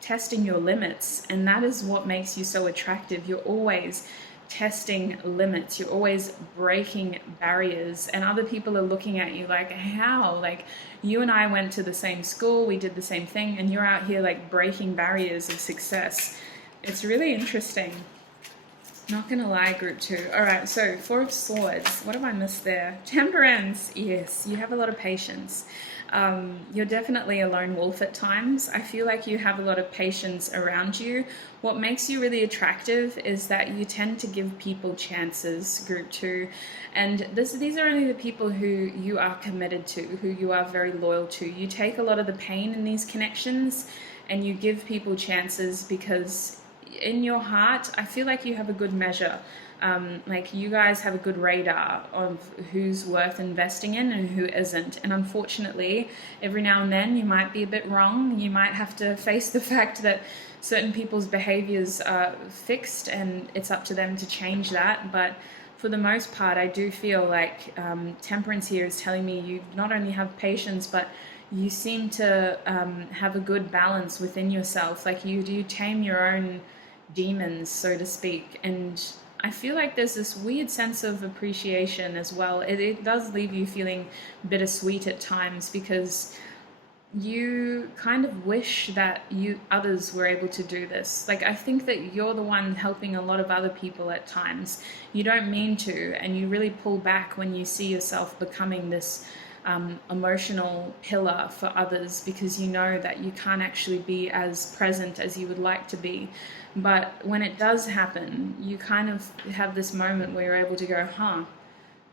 testing your limits. And that is what makes you so attractive. You're always testing limits. You're always breaking barriers, and other people are looking at you like, how? Like, you and I went to the same school, we did the same thing, and you're out here like breaking barriers of success. It's really interesting. Not gonna lie, group 2. All right, so 4 of Swords. What have I missed there? Temperance. Yes, you have a lot of patience. You're definitely a lone wolf at times. I feel like you have a lot of patience around you. What makes you really attractive is that you tend to give people chances, group 2. And these are only the people who you are committed to, who you are very loyal to. You take a lot of the pain in these connections and you give people chances because in your heart, I feel like you have a good measure. Like, you guys have a good radar of who's worth investing in and who isn't. And unfortunately, every now and then you might be a bit wrong. You might have to face the fact that certain people's behaviors are fixed and it's up to them to change that. But for the most part, I do feel like Temperance here is telling me you not only have patience, but you seem to have a good balance within yourself. Like, you do tame your own demons, so to speak. And I feel like there's this weird sense of appreciation as well. It does leave you feeling bittersweet at times because you kind of wish that others were able to do this. Like, I think that you're the one helping a lot of other people at times. You don't mean to, and you really pull back when you see yourself becoming this emotional pillar for others because you know that you can't actually be as present as you would like to be. But when it does happen, you kind of have this moment where you're able to go,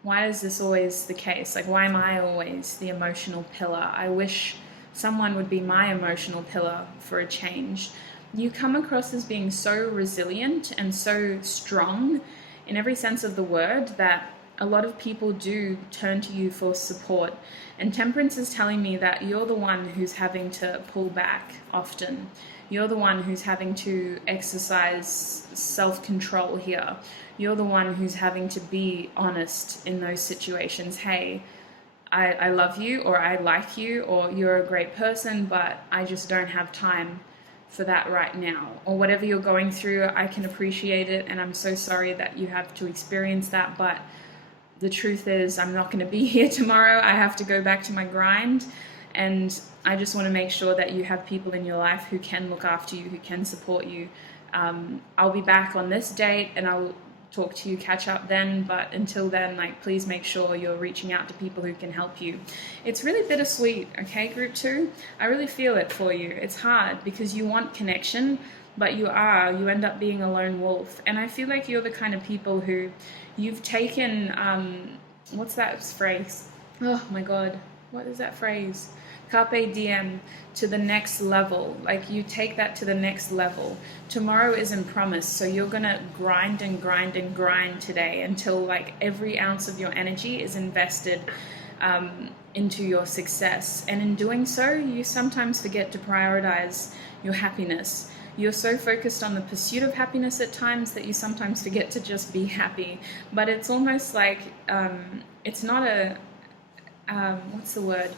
why is this always the case? Like, why am I always the emotional pillar? I wish someone would be my emotional pillar for a change. You come across as being so resilient and so strong in every sense of the word that a lot of people do turn to you for support. And Temperance is telling me that you're the one who's having to pull back often. You're the one who's having to exercise self-control here. You're the one who's having to be honest in those situations. Hey, I love you, or I like you, or you're a great person, but I just don't have time for that right now. Or whatever you're going through, I can appreciate it, and I'm so sorry that you have to experience that, but the truth is I'm not going to be here tomorrow. I have to go back to my grind. And I just want to make sure that you have people in your life who can look after you, who can support you. I'll be back on this date and I'll talk to you, catch up then, but until then, like, please make sure you're reaching out to people who can help you. It's really bittersweet, okay, group 2? I really feel it for you. It's hard because you want connection, but you end up being a lone wolf. And I feel like you're the kind of people who you've taken, what's that phrase? Oh my God, what is that phrase? Carpe diem, to the next level. Like, you take that to the next level. Tomorrow isn't promised, so you're gonna grind and grind and grind today until like every ounce of your energy is invested into your success. And in doing so, you sometimes forget to prioritize your happiness. You're so focused on the pursuit of happiness at times that you sometimes forget to just be happy. But it's almost like it's not a what's the word?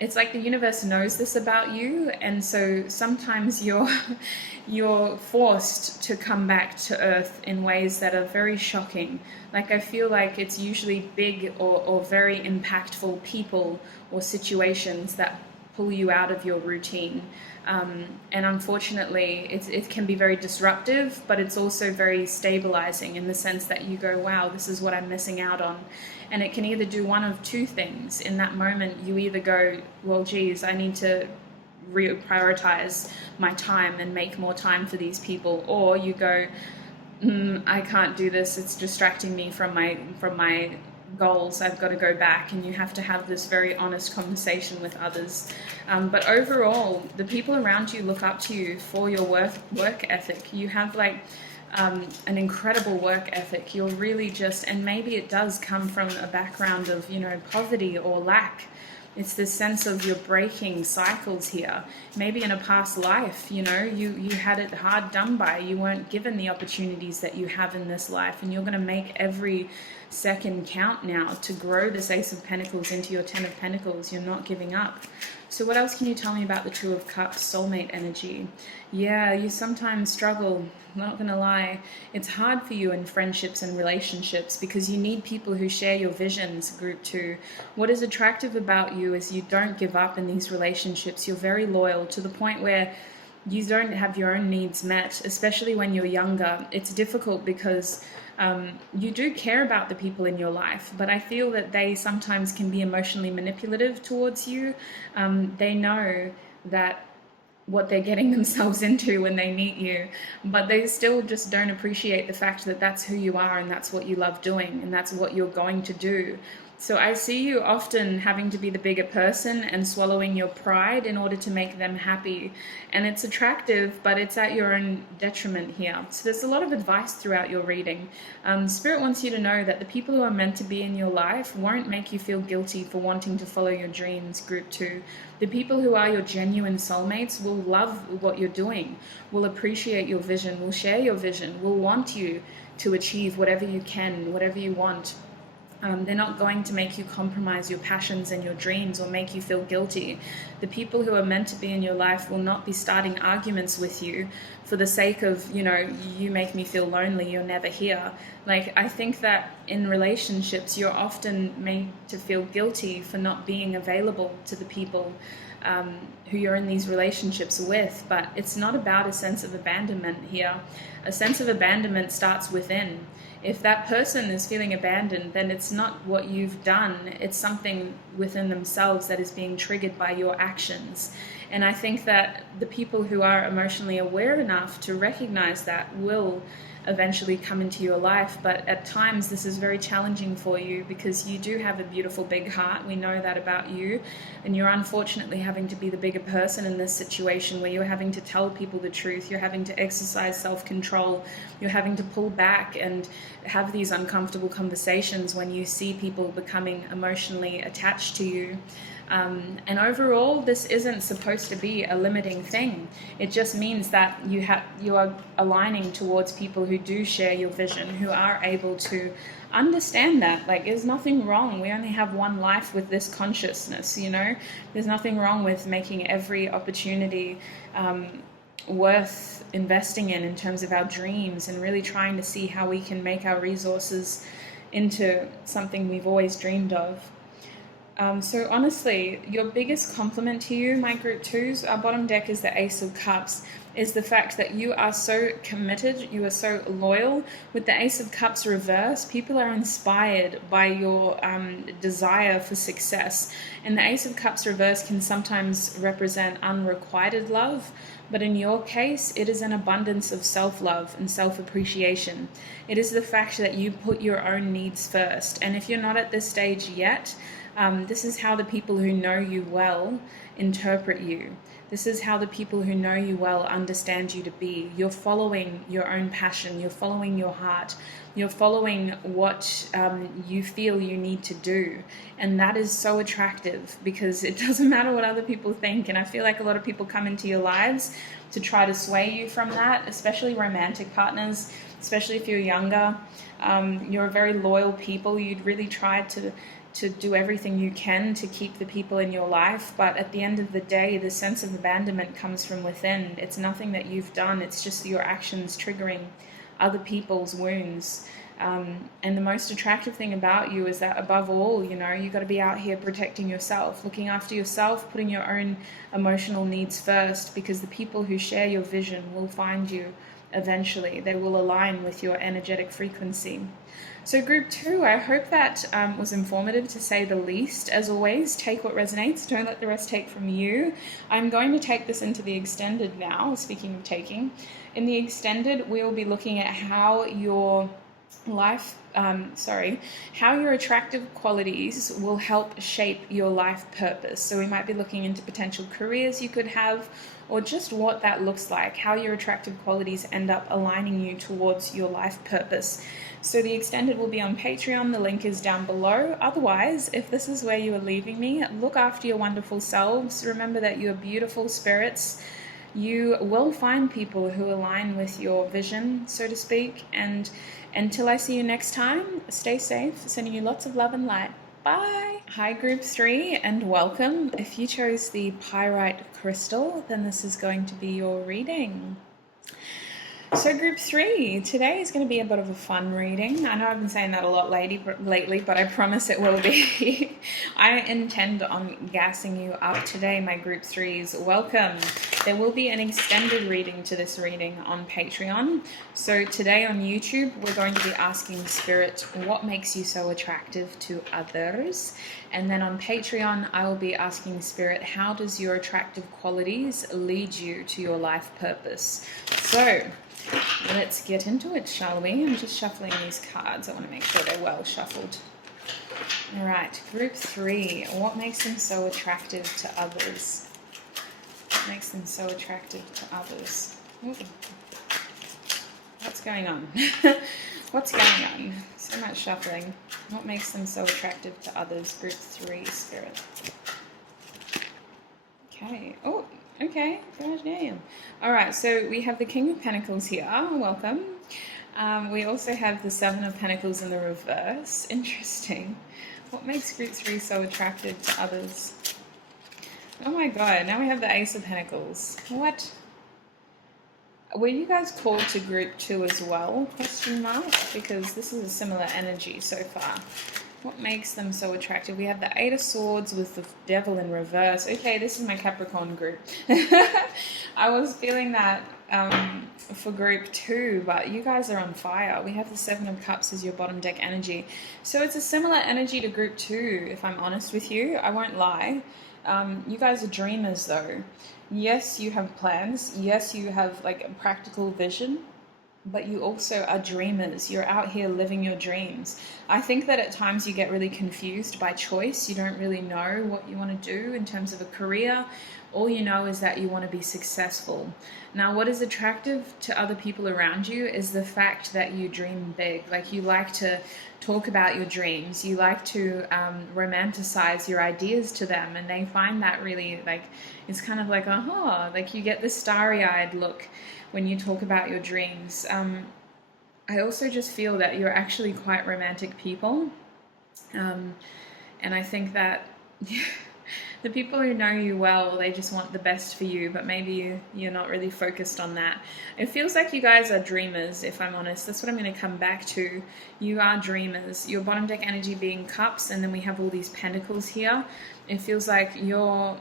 It's like the universe knows this about you, and so sometimes you're forced to come back to earth in ways that are very shocking. Like, I feel like it's usually big or very impactful people or situations that pull you out of your routine. And unfortunately, it can be very disruptive, but it's also very stabilizing in the sense that you go, wow, this is what I'm missing out on. And it can either do one of two things. In that moment, you either go, well, geez, I need to reprioritize my time and make more time for these people, or you go, I can't do this, it's distracting me from my goals, I've got to go back. And you have to have this very honest conversation with others. But overall, the people around you look up to you for your work ethic. You have like an incredible work ethic. You're really just, and maybe it does come from a background of, poverty or lack. It's this sense of you're breaking cycles here. Maybe in a past life, you had it hard done by. You weren't given the opportunities that you have in this life, and you're going to make every second count now to grow this Ace of Pentacles into your Ten of Pentacles. You're not giving up. So what else can you tell me about the Two of Cups, soulmate energy? Yeah, you sometimes struggle, not gonna lie. It's hard for you in friendships and relationships because you need people who share your visions, group 2. What is attractive about you is you don't give up in these relationships. You're very loyal to the point where you don't have your own needs met, especially when you're younger. It's difficult because you do care about the people in your life, but I feel that they sometimes can be emotionally manipulative towards you. They know that what they're getting themselves into when they meet you, but they still just don't appreciate the fact that that's who you are and that's what you love doing and that's what you're going to do. So I see you often having to be the bigger person and swallowing your pride in order to make them happy. And it's attractive, but it's at your own detriment here. So there's a lot of advice throughout your reading. Spirit wants you to know that the people who are meant to be in your life won't make you feel guilty for wanting to follow your dreams, group 2. The people who are your genuine soulmates will love what you're doing, will appreciate your vision, will share your vision, will want you to achieve whatever you can, whatever you want. They're not going to make you compromise your passions and your dreams or make you feel guilty. The people who are meant to be in your life will not be starting arguments with you for the sake of, you make me feel lonely, you're never here. Like, I think that in relationships, you're often made to feel guilty for not being available to the people who you're in these relationships with, but it's not about a sense of abandonment here. A sense of abandonment starts within. If that person is feeling abandoned, then it's not what you've done, it's something within themselves that is being triggered by your actions. And I think that the people who are emotionally aware enough to recognize that will eventually come into your life. But at times this is very challenging for you because you do have a beautiful big heart. We know that about you, and you're unfortunately having to be the bigger person in this situation where you're having to tell people the truth, you're having to exercise self-control, you're having to pull back and have these uncomfortable conversations when you see people becoming emotionally attached to you. And overall, this isn't supposed to be a limiting thing. It just means that you are aligning towards people who do share your vision, who are able to understand that. Like, there's nothing wrong. We only have one life with this consciousness, There's nothing wrong with making every opportunity worth investing in terms of our dreams and really trying to see how we can make our resources into something we've always dreamed of. So honestly, your biggest compliment to you, my group twos, our bottom deck is the Ace of Cups, is the fact that you are so committed, you are so loyal. With the Ace of Cups reverse, people are inspired by your desire for success. And the Ace of Cups reverse can sometimes represent unrequited love, but in your case, it is an abundance of self-love and self-appreciation. It is the fact that you put your own needs first. And if you're not at this stage yet, this is how the people who know you well interpret you. This is how the people who know you well understand you to be. You're following your own passion. You're following your heart. You're following what you feel you need to do. And that is so attractive because it doesn't matter what other people think. And I feel like a lot of people come into your lives to try to sway you from that, especially romantic partners, especially if you're younger. You're a very loyal people. You'd really try to do everything you can to keep the people in your life, but at the end of the day, the sense of abandonment comes from within. It's nothing that you've done, it's just your actions triggering other people's wounds. And the most attractive thing about you is that above all, you got to be out here protecting yourself, looking after yourself, putting your own emotional needs first, because the people who share your vision will find you eventually. They will align with your energetic frequency. So group two, I hope that was informative to say the least. As always, take what resonates, don't let the rest take from you. I'm going to take this into the extended now, speaking of taking. In the extended, we will be looking at how your how your attractive qualities will help shape your life purpose. So we might be looking into potential careers you could have, or just what that looks like, how your attractive qualities end up aligning you towards your life purpose. So the extended will be on Patreon. The link is down below. Otherwise, if this is where you are leaving me, look after your wonderful selves. Remember that you are beautiful spirits. You will find people who align with your vision, so to speak. And until I see you next time, stay safe. Sending you lots of love and light. Bye. Hi, group three, and welcome. If you chose the pyrite crystal, then this is going to be your reading. So group three, today is going to be a bit of a fun reading. I know I've been saying that a lot lately, but I promise it will be. I intend on gassing you up today, my group threes. Welcome. There will be an extended reading to this reading on Patreon. So today on YouTube, we're going to be asking Spirit, what makes you so attractive to others? And then on Patreon, I will be asking Spirit, how does your attractive qualities lead you to your life purpose? So let's get into it, shall we? I'm just shuffling these cards. I want to make sure they're well shuffled. All right, group three. What makes them so attractive to others? What makes them so attractive to others? Ooh. What's going on? What's going on? So much shuffling. What makes them so attractive to others? Group three, Spirit. Okay. Oh, okay. Gosh damn. All right. So we have the King of Pentacles here. Welcome. We also have the Seven of Pentacles in the reverse. Interesting. What makes group three so attractive to others? Oh my God. Now we have the Ace of Pentacles. What? Were you guys called to group two as well? Question mark. Because this is a similar energy so far. What makes them so attractive? We have the Eight of Swords with the Devil in reverse. Okay, this is my Capricorn group. I was feeling that for group two, but you guys are on fire. We have the Seven of Cups as your bottom deck energy. So it's a similar energy to group two, if I'm honest with you. I won't lie. You guys are dreamers though. Yes, you have plans. Yes, you have like a practical vision. But you also are dreamers. You're out here living your dreams. I think that at times you get really confused by choice. You don't really know what you want to do in terms of a career. All you know is that you want to be successful. Now, what is attractive to other people around you is the fact that you dream big. Like you like to talk about your dreams. You like to romanticize your ideas to them. And they find that really like, it's kind of like, like you get this starry-eyed look when you talk about your dreams. I also just feel that you're actually quite romantic people. And I think that The people who know you well, they just want the best for you, but maybe you're not really focused on that. It feels like you guys are dreamers, if I'm honest. That's what I'm going to come back to. You are dreamers. Your bottom deck energy being cups, and then we have all these pentacles here. It feels like your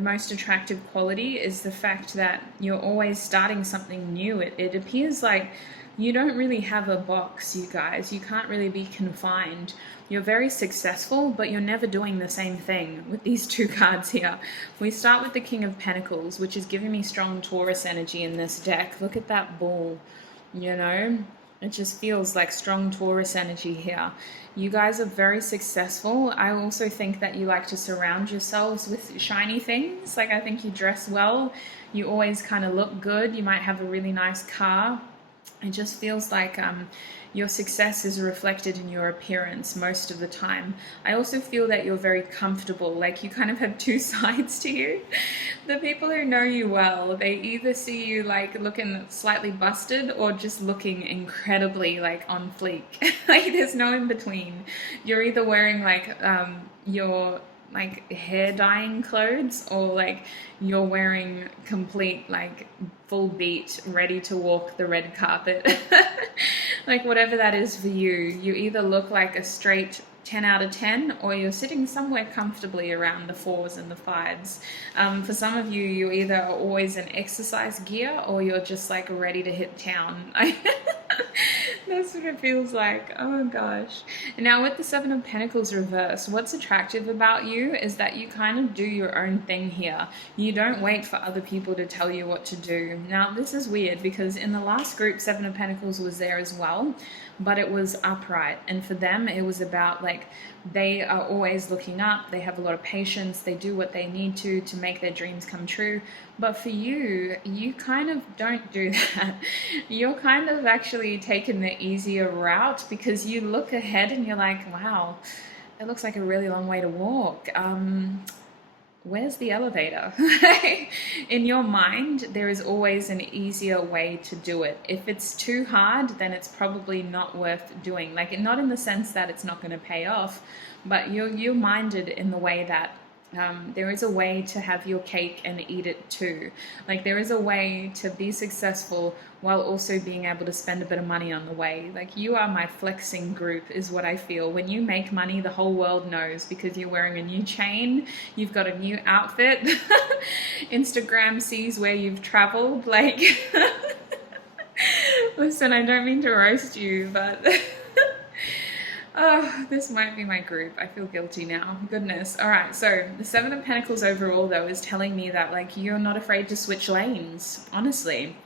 most attractive quality is the fact that you're always starting something new. It appears like you don't really have a box, you guys. You can't really be confined. You're very successful, but you're never doing the same thing with these two cards here. We start with the King of Pentacles, which is giving me strong Taurus energy in this deck. Look at that bull, you know? It just feels like strong Taurus energy here. You guys are very successful. I also think that you like to surround yourselves with shiny things. Like, I think you dress well. You always kind of look good. You might have a really nice car. It just feels like your success is reflected in your appearance most of the time. I also feel that you're very comfortable, like you kind of have two sides to you. The people who know you well, they either see you like looking slightly busted or just looking incredibly like on fleek. Like there's no in between. You're either wearing like your like hair dyeing clothes, or like you're wearing complete like full beat, ready to walk the red carpet. Like whatever that is for you, you either look like a straight 10 out of 10, or you're sitting somewhere comfortably around the 4s and the 5s. For some of you, you either are always in exercise gear, or you're just like ready to hit town. That's what it feels like. Oh gosh. Now with the Seven of Pentacles reversed, what's attractive about you is that you kind of do your own thing here. You don't wait for other people to tell you what to do. Now this is weird because in the last group, Seven of Pentacles was there as well, but it was upright. And for them, it was about like, they are always looking up. They have a lot of patience. They do what they need to make their dreams come true. But for you, you kind of don't do that. You're kind of actually taking the easier route because you look ahead and you're like, wow, it looks like a really long way to walk. Where's the elevator? In your mind, there is always an easier way to do it. If it's too hard, then it's probably not worth doing. Like, not in the sense that it's not going to pay off, but you're minded in the way that there is a way to have your cake and eat it too. Like there is a way to be successful while also being able to spend a bit of money on the way. Like you are my flexing group is what I feel. When you make money, the whole world knows because you're wearing a new chain, you've got a new outfit, Instagram sees where you've traveled. Like, listen, I don't mean to roast you, but oh, this might be my group. I feel guilty now. Goodness. All right. So the Seven of Pentacles overall, though, is telling me that like you're not afraid to switch lanes. Honestly,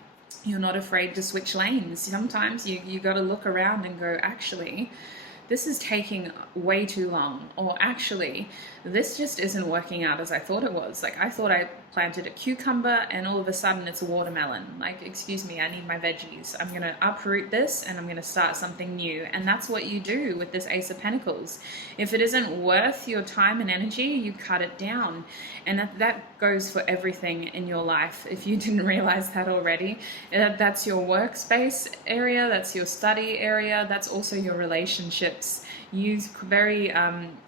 you're not afraid to switch lanes. Sometimes you got to look around and go, actually, this is taking way too long, or actually, this just isn't working out as I thought it was. Like I thought I planted a cucumber and all of a sudden it's a watermelon. Like, excuse me, I need my veggies. I'm going to uproot this and I'm going to start something new. And that's what you do with this Ace of Pentacles. If it isn't worth your time and energy, you cut it down. And that goes for everything in your life. If you didn't realize that already, that's your workspace area, that's your study area, that's also your relationships. You very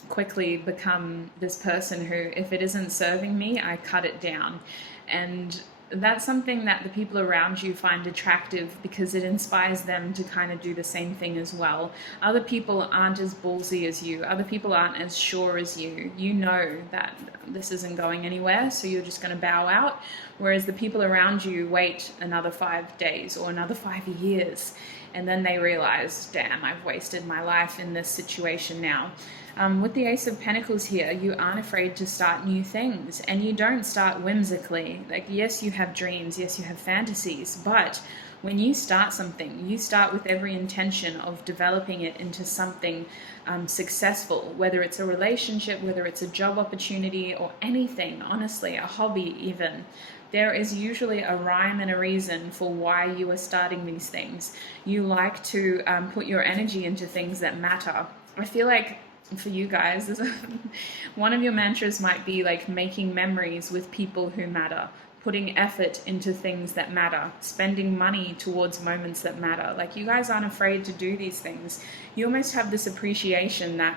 quickly become this person who, if it isn't serving me, I cut it down. And that's something that the people around you find attractive because it inspires them to kind of do the same thing as well. Other people aren't as ballsy as you. Other people aren't as sure as you. You know that this isn't going anywhere, so you're just going to bow out. Whereas the people around you wait another 5 days or another 5 years. And then they realize, damn, I've wasted my life in this situation now. With the Ace of Pentacles here, you aren't afraid to start new things, and you don't start whimsically. Like, yes, you have dreams, yes, you have fantasies, but when you start something, you start with every intention of developing it into something successful, whether it's a relationship, whether it's a job opportunity, or anything, honestly, a hobby even. There is usually a rhyme and a reason for why you are starting these things. You like to put your energy into things that matter. I feel like for you guys, one of your mantras might be like making memories with people who matter, putting effort into things that matter, spending money towards moments that matter. Like, you guys aren't afraid to do these things. You almost have this appreciation that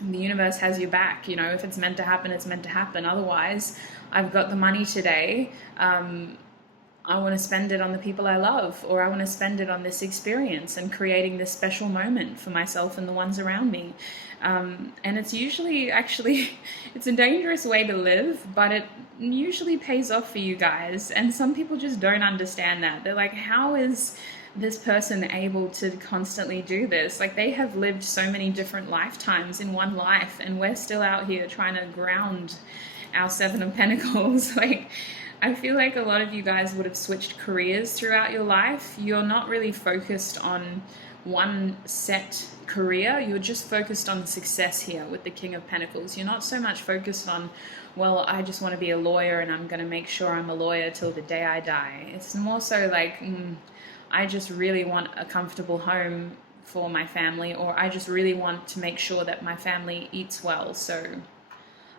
the universe has your back. You know, if it's meant to happen, it's meant to happen. Otherwise, I've got the money today. I want to spend it on the people I love, or I want to spend it on this experience and creating this special moment for myself and the ones around me. And it's usually actually, it's a dangerous way to live, but it usually pays off for you guys. And some people just don't understand that. They're like, how is this person able to constantly do this? Like, they have lived so many different lifetimes in one life, and we're still out here trying to ground our Seven of Pentacles. Like, I feel like a lot of you guys would have switched careers throughout your life. You're not really focused on one set career. You're just focused on success here with the King of Pentacles. You're not so much focused on, well, I just want to be a lawyer and I'm going to make sure I'm a lawyer till the day I die. It's more so like, I just really want a comfortable home for my family, or I just really want to make sure that my family eats well. So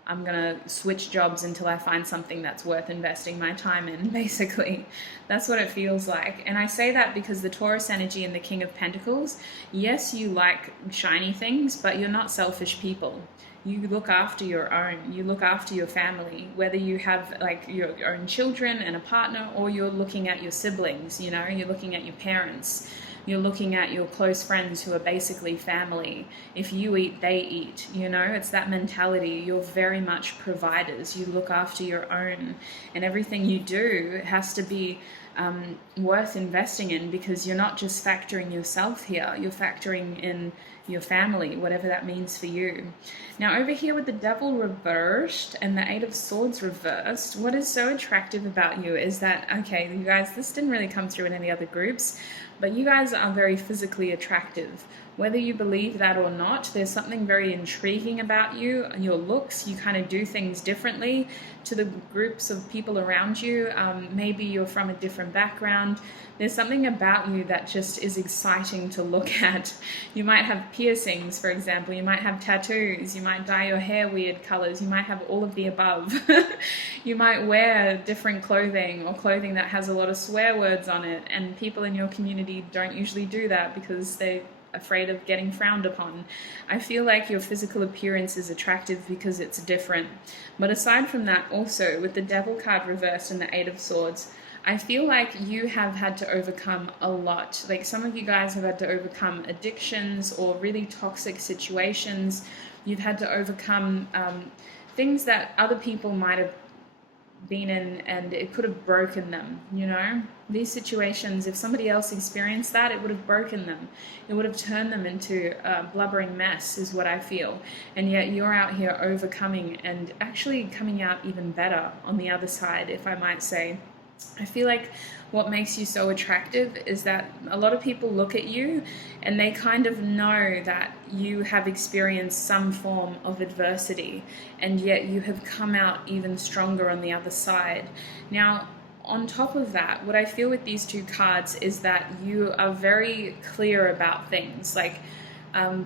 I'm going to switch jobs until I find something that's worth investing my time in, basically. That's what it feels like. And I say that because the Taurus energy and the King of Pentacles, yes, you like shiny things, but you're not selfish people. You look after your own. You look after your family, whether you have like your own children and a partner, or you're looking at your siblings, you know, you're looking at your parents. You're looking at your close friends who are basically family. If you eat, they eat. You know, it's that mentality. You're very much providers. You look after your own. And everything you do has to be worth investing in, because you're not just factoring yourself here. You're factoring in your family, whatever that means for you. Now, over here with the Devil reversed and the Eight of Swords reversed, what is so attractive about you is that, okay, you guys, this didn't really come through in any other groups, but you guys are very physically attractive. Whether you believe that or not, there's something very intriguing about you and your looks. You kind of do things differently to the groups of people around you. Maybe you're from a different background. There's something about you that just is exciting to look at. You might have piercings, for example. You might have tattoos. You might dye your hair weird colors. You might have all of the above. You might wear different clothing, or clothing that has a lot of swear words on it. And people in your community don't usually do that because they're afraid of getting frowned upon. I feel like your physical appearance is attractive because it's different. But aside from that, also with the Devil card reversed and the Eight of Swords, I feel like you have had to overcome a lot. Like, some of you guys have had to overcome addictions or really toxic situations. You've had to overcome things that other people might have been in, and it could have broken them, you know? These situations, if somebody else experienced that, it would have broken them. It would have turned them into a blubbering mess, is what I feel. And yet you're out here overcoming and actually coming out even better on the other side, if I might say. I feel like what makes you so attractive is that a lot of people look at you and they kind of know that you have experienced some form of adversity, and yet you have come out even stronger on the other side. Now, on top of that, what I feel with these two cards is that you are very clear about things. Like,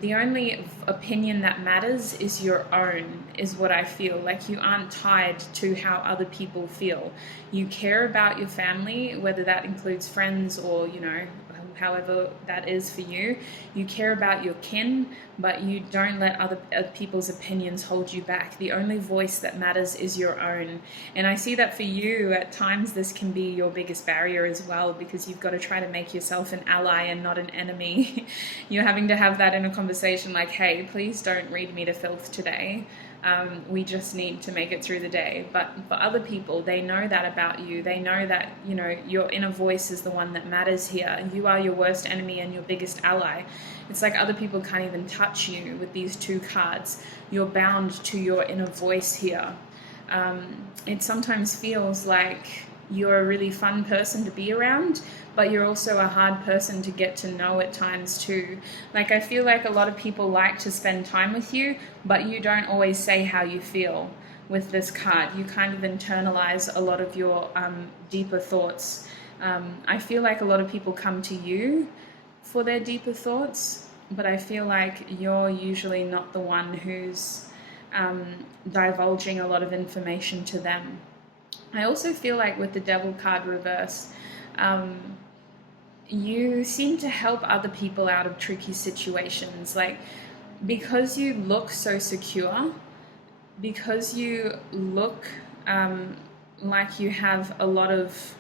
the only opinion that matters is your own, is what I feel. Like, you aren't tied to how other people feel. You care about your family, whether that includes friends or, you know, however that is for you. You care about your kin, but you don't let other people's opinions hold you back. The only voice that matters is your own. And I see that for you, at times this can be your biggest barrier as well, because you've got to try to make yourself an ally and not an enemy. You're having to have that in a conversation like, hey, please don't read me to filth today. We just need to make it through the day. But for other people, they know that about you. They know that, you know, your inner voice is the one that matters here. You are your worst enemy and your biggest ally. It's like other people can't even touch you with these two cards. You're bound to your inner voice here. It sometimes feels like you're a really fun person to be around, but you're also a hard person to get to know at times too. Like, I feel like a lot of people like to spend time with you, but you don't always say how you feel with this card. You kind of internalize a lot of your deeper thoughts. I feel like a lot of people come to you for their deeper thoughts, but I feel like you're usually not the one who's divulging a lot of information to them. I also feel like with the Devil card reverse, you seem to help other people out of tricky situations. Like, because you look so secure, because you look like you have a lot of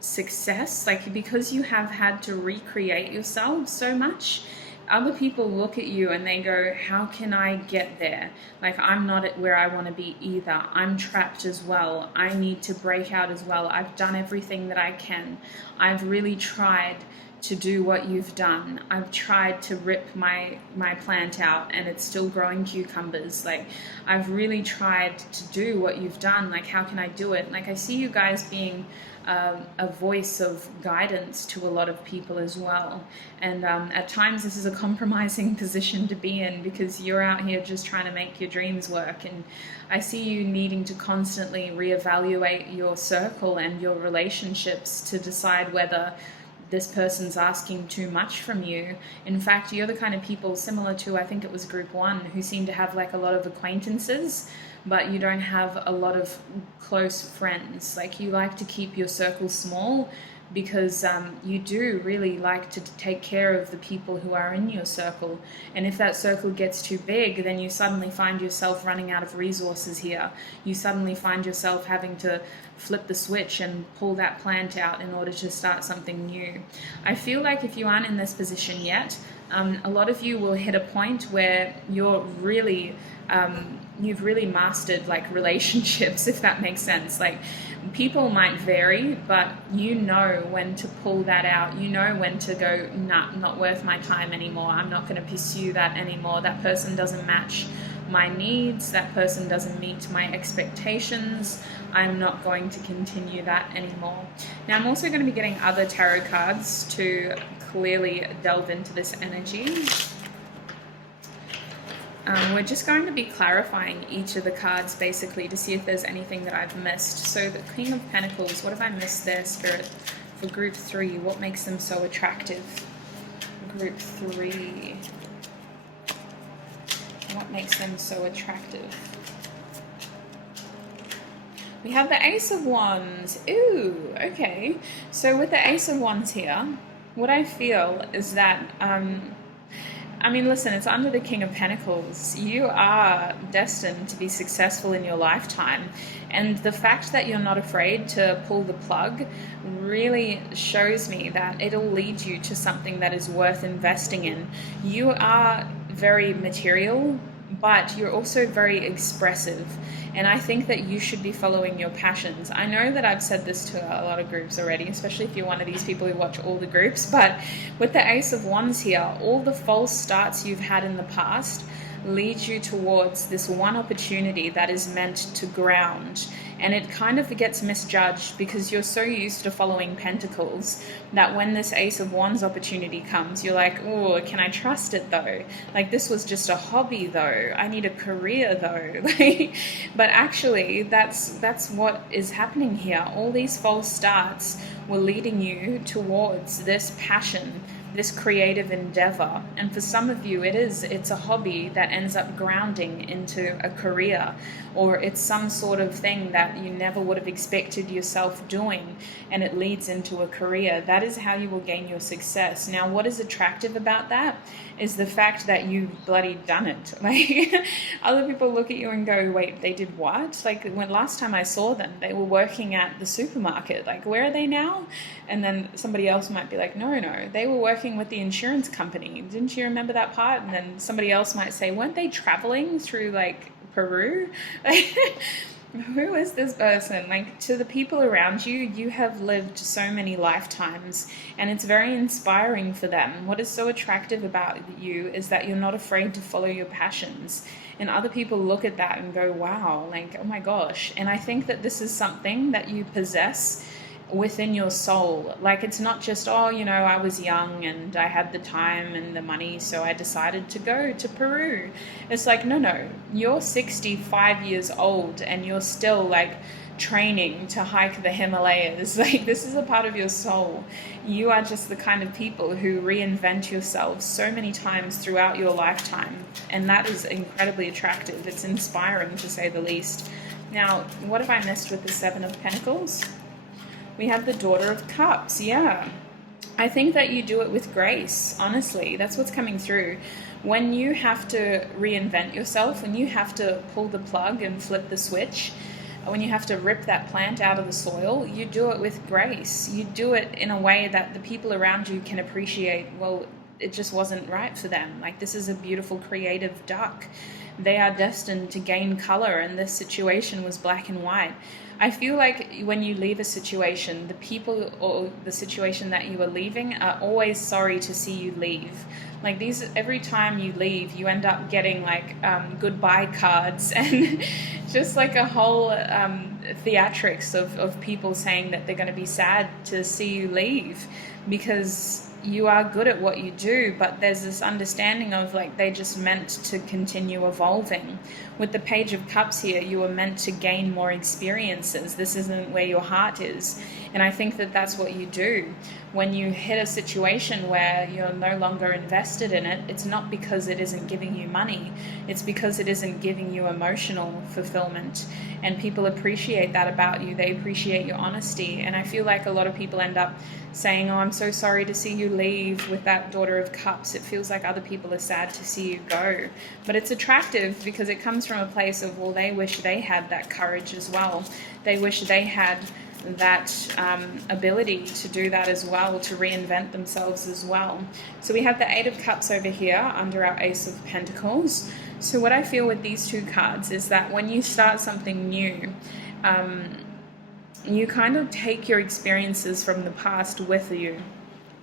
success, like because you have had to recreate yourself so much, other people look at you and they go, how can I get there? Like, I'm not at where I want to be either. I'm trapped as well. I need to break out as well. I've done everything that I can. I've really tried to do what you've done. I've tried to rip my plant out and it's still growing cucumbers. Like, I've really tried to do what you've done. Like, how can I do it? Like, I see you guys being a voice of guidance to a lot of people as well. And at times this is a compromising position to be in, because you're out here just trying to make your dreams work. And I see you needing to constantly reevaluate your circle and your relationships to decide whether this person's asking too much from you. In fact, you're the kind of people similar to, I think it was group 1, who seem to have like a lot of acquaintances, but you don't have a lot of close friends. Like, you like to keep your circle small because you do really like to take care of the people who are in your circle. And if that circle gets too big, then you suddenly find yourself running out of resources here. You suddenly find yourself having to flip the switch and pull that plant out in order to start something new. I feel like if you aren't in this position yet, a lot of you will hit a point where you're really you've really mastered like relationships, if that makes sense. Like, people might vary, but you know when to pull that out. You know when to go, nah, not worth my time anymore. I'm not going to pursue that anymore. That person doesn't match my needs. That person doesn't meet my expectations. I'm not going to continue that anymore. Now, I'm also going to be getting other tarot cards to clearly delve into this energy. We're just going to be clarifying each of the cards basically to see if there's anything that I've missed. So the Queen of Pentacles, what have I missed there, Spirit? For group 3, what makes them so attractive? Group 3, what makes them so attractive? We have the Ace of Wands. Ooh, okay. So with the Ace of Wands here, what I feel is that I mean, listen, it's under the King of Pentacles. You are destined to be successful in your lifetime. And the fact that you're not afraid to pull the plug really shows me that it'll lead you to something that is worth investing in. You are very material, but you're also very expressive. And I think that you should be following your passions. I know that I've said this to a lot of groups already, especially if you're one of these people who watch all the groups, but with the Ace of Wands here, all the false starts you've had in the past leads you towards this one opportunity that is meant to ground. And it kind of gets misjudged because you're so used to following pentacles that when this Ace of Wands opportunity comes, you're like, oh, can I trust it though? Like, this was just a hobby though. I need a career though. But actually, that's what is happening here. All these false starts were leading you towards this passion, this creative endeavor. And for some of you, it's a hobby that ends up grounding into a career, or it's some sort of thing that you never would have expected yourself doing, and it leads into a career. That is how you will gain your success. Now, what is attractive about that is the fact that you've bloody done it. Like, other people look at you and go, wait, they did what? Like, when last time I saw them, they were working at the supermarket. Like, where are they now? And then somebody else might be like, no, they were working with the insurance company. Didn't you remember that part? And then somebody else might say, weren't they traveling through like Peru? Who is this person? Like, to the people around you, you have lived so many lifetimes, and it's very inspiring for them. What is so attractive about you is that you're not afraid to follow your passions, and other people look at that and go, wow, like, oh my gosh. And I think that this is something that you possess within your soul. Like, it's not just, oh, I was young and I had the time and the money, so I decided to go to Peru. It's like, no, you're 65 years old and you're still like training to hike the Himalayas. Like, this is a part of your soul. You are just the kind of people who reinvent yourselves so many times throughout your lifetime, and that is incredibly attractive. It's inspiring, to say the least. Now, what have I missed with the Seven of Pentacles? We have the Daughter of Cups. Yeah, I think that you do it with grace. Honestly, that's what's coming through. When you have to reinvent yourself, when you have to pull the plug and flip the switch, when you have to rip that plant out of the soil, you do it with grace. You do it in a way that the people around you can appreciate, well, it just wasn't right for them. Like, this is a beautiful creative duck. They are destined to gain color, and this situation was black and white. I feel like when you leave a situation, the people or the situation that you are leaving are always sorry to see you leave. Like, these, every time you leave, you end up getting like goodbye cards and just like a whole theatrics of people saying that they're going to be sad to see you leave because you are good at what you do, but there's this understanding of like they just meant to continue evolving. With the Page of Cups here, you are meant to gain more experiences. This isn't where your heart is. And I think that that's what you do. When you hit a situation where you're no longer invested in it, it's not because it isn't giving you money. It's because it isn't giving you emotional fulfillment. And people appreciate that about you. They appreciate your honesty. And I feel like a lot of people end up saying, oh, I'm so sorry to see you leave with that Daughter of Cups. It feels like other people are sad to see you go. But it's attractive because it comes from a place of, well, they wish they had that courage as well. They wish they had that ability to do that as well, to reinvent themselves as well. So we have the Eight of Cups over here under our Ace of Pentacles. So what I feel with these two cards is that when you start something new, you kind of take your experiences from the past with you,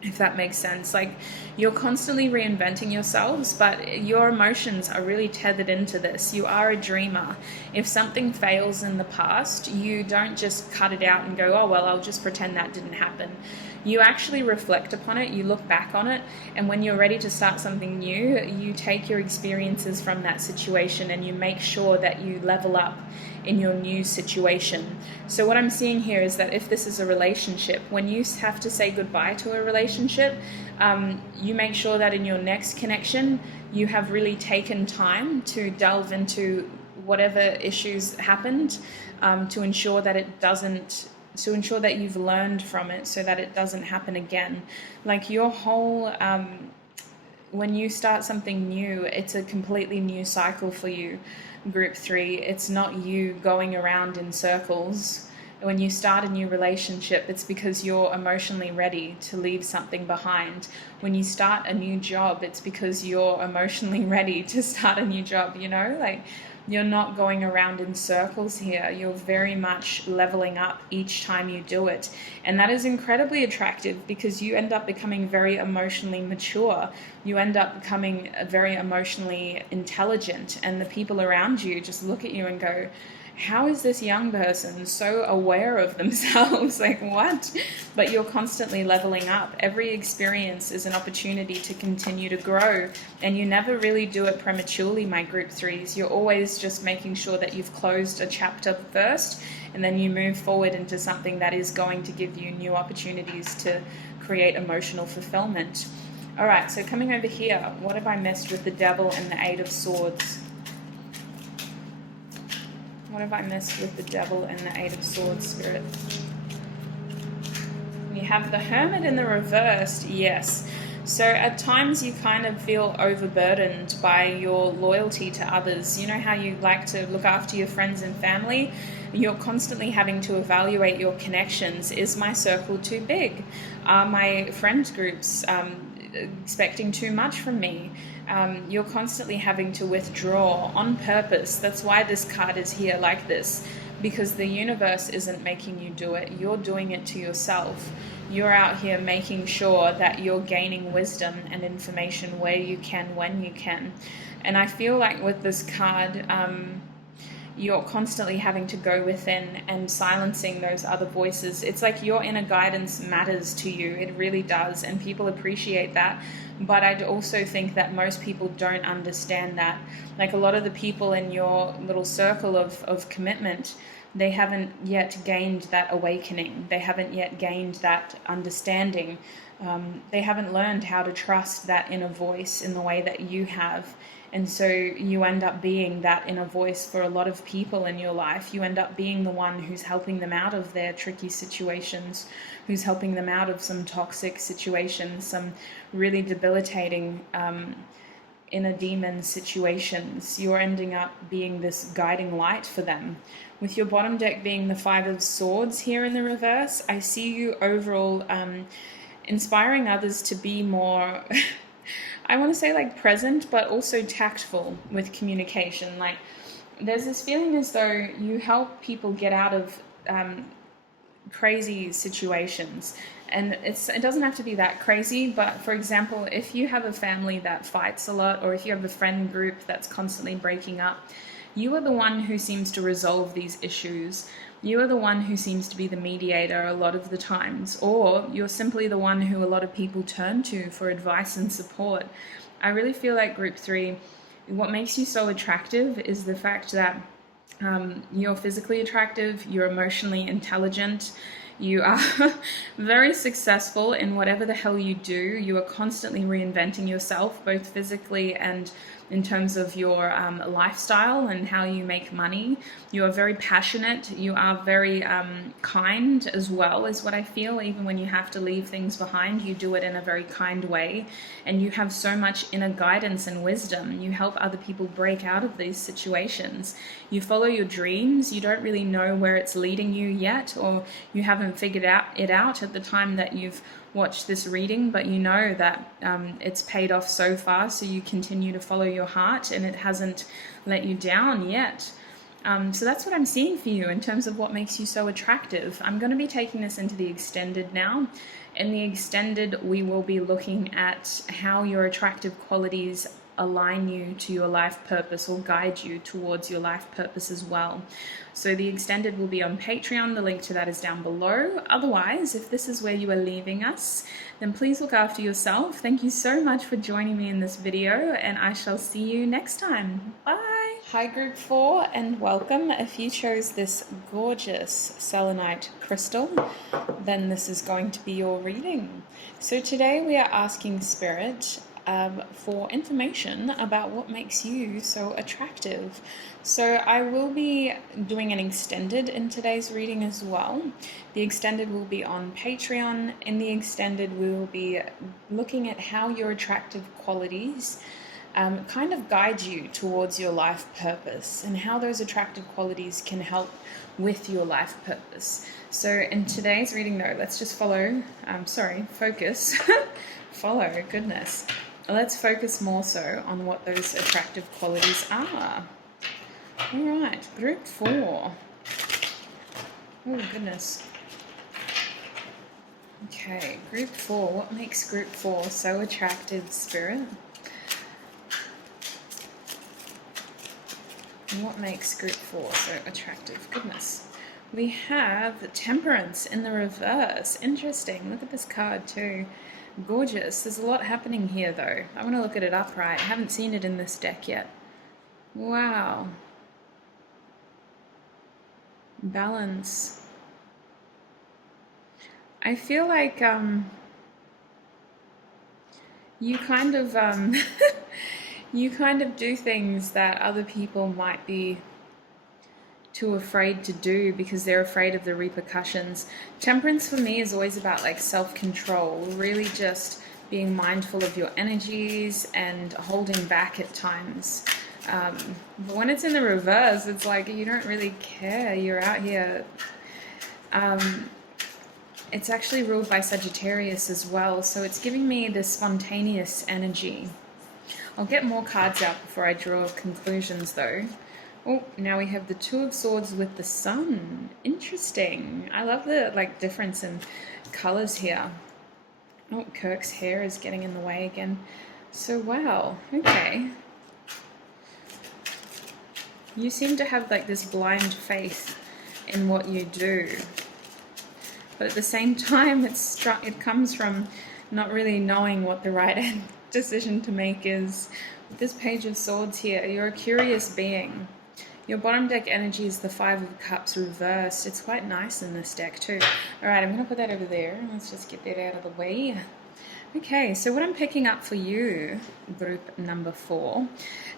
if that makes sense. Like, you're constantly reinventing yourselves, but your emotions are really tethered into this. You are a dreamer. If something fails in the past, you don't just cut it out and go, oh, well, I'll just pretend that didn't happen. You actually reflect upon it, you look back on it, and when you're ready to start something new, you take your experiences from that situation and you make sure that you level up in your new situation. So what I'm seeing here is that if this is a relationship, when you have to say goodbye to a relationship, you make sure that in your next connection, you have really taken time to delve into whatever issues happened, to ensure that it doesn't, to ensure that you've learned from it so that it doesn't happen again. Like, your whole, when you start something new, it's a completely new cycle for you, Group 3. It's not you going around in circles. When you start a new relationship, it's because you're emotionally ready to leave something behind. When you start a new job, it's because you're emotionally ready to start a new job, you know? Like, you're not going around in circles here. You're very much leveling up each time you do it. And that is incredibly attractive because you end up becoming very emotionally mature. You end up becoming very emotionally intelligent. And the people around you just look at you and go, how is this young person so aware of themselves? Like, what? But you're constantly leveling up. Every experience is an opportunity to continue to grow. And you never really do it prematurely, my Group 3s. You're always just making sure that you've closed a chapter first, and then you move forward into something that is going to give you new opportunities to create emotional fulfillment. All right, so coming over here, what have I missed with the Devil and the Eight of Swords? What have I missed with the Devil and the Eight of Swords, Spirit? We have the Hermit in the reversed, yes. So at times you kind of feel overburdened by your loyalty to others. You know how you like to look after your friends and family? You're constantly having to evaluate your connections. Is my circle too big? Are my friend groups expecting too much from me? You're constantly having to withdraw on purpose. That's why this card is here like this, because the universe isn't making you do it. You're doing it to yourself. You're out here making sure that you're gaining wisdom and information where you can, when you can. And I feel like with this card, you're constantly having to go within and silencing those other voices. It's like your inner guidance matters to you. It really does. And people appreciate that. But I also think that most people don't understand that. Like, a lot of the people in your little circle of commitment, they haven't yet gained that awakening. They haven't yet gained that understanding. They haven't learned how to trust that inner voice in the way that you have. And so you end up being that inner voice for a lot of people in your life. You end up being the one who's helping them out of their tricky situations, who's helping them out of some toxic situations, some really debilitating inner demon situations. You're ending up being this guiding light for them. With your bottom deck being the Five of Swords here in the reverse, I see you overall inspiring others to be more, I want to say like present, but also tactful with communication. Like there's this feeling as though you help people get out of crazy situations. And it doesn't have to be that crazy, but for example, if you have a family that fights a lot, or if you have a friend group that's constantly breaking up, you are the one who seems to resolve these issues. You are the one who seems to be the mediator a lot of the times, or you're simply the one who a lot of people turn to for advice and support. I really feel like group 3, what makes you so attractive is the fact that you're physically attractive, you're emotionally intelligent, you are very successful in whatever the hell you do. You are constantly reinventing yourself, both physically and in terms of your lifestyle and how you make money. You are very passionate. You are very kind as well, is what I feel. Even when you have to leave things behind, you do it in a very kind way. And you have so much inner guidance and wisdom. You help other people break out of these situations. You follow your dreams. You don't really know where it's leading you yet, or you haven't figured it out at the time that you've watched this reading, but you know that it's paid off so far, so you continue to follow your heart and it hasn't let you down yet. So that's what I'm seeing for you in terms of what makes you so attractive. I'm going to be taking this into the extended now. In the extended, we will be looking at how your attractive qualities align you to your life purpose or guide you towards your life purpose as well. So the extended will be on Patreon. The link to that is down below. Otherwise, if this is where you are leaving us, then please look after yourself. Thank you so much for joining me in this video, and I shall see you next time. Bye. Hi group 4 and welcome. If you chose this gorgeous selenite crystal, then this is going to be your reading. So today we are asking Spirit for information about what makes you so attractive. So I will be doing an extended in today's reading as well. The extended will be on Patreon. In the extended, we will be looking at how your attractive qualities kind of guide you towards your life purpose, and how those attractive qualities can help with your life purpose. So in today's reading though, let's just focus. Follow, goodness. Let's focus more so on what those attractive qualities are. All right, group 4. Oh, goodness. Okay, group 4. What makes group 4 so attractive, Spirit? And what makes group 4 so attractive? Goodness. We have Temperance in the reverse. Interesting. Look at this card too. Gorgeous. There's a lot happening here though. I want to look at it upright. I haven't seen it in this deck yet. Wow. Balance. I feel like you kind of you kind of do things that other people might be too afraid to do because they're afraid of the repercussions. Temperance for me is always about like self-control, really just being mindful of your energies and holding back at times. But when it's in the reverse, it's like you don't really care. You're out here. It's actually ruled by Sagittarius as well, so it's giving me this spontaneous energy. I'll get more cards out before I draw conclusions though. Oh, now we have the Two of Swords with the Sun. Interesting. I love the difference in colors here. Oh, Kirk's hair is getting in the way again. So wow, okay. You seem to have this blind faith in what you do. But at the same time, it comes from not really knowing what the right decision to make is. With this Page of Swords here, you're a curious being. Your bottom deck energy is the Five of Cups reversed. It's quite nice in this deck too. Alright, I'm going to put that over there. Let's just get that out of the way. Okay, so what I'm picking up for you, group number 4,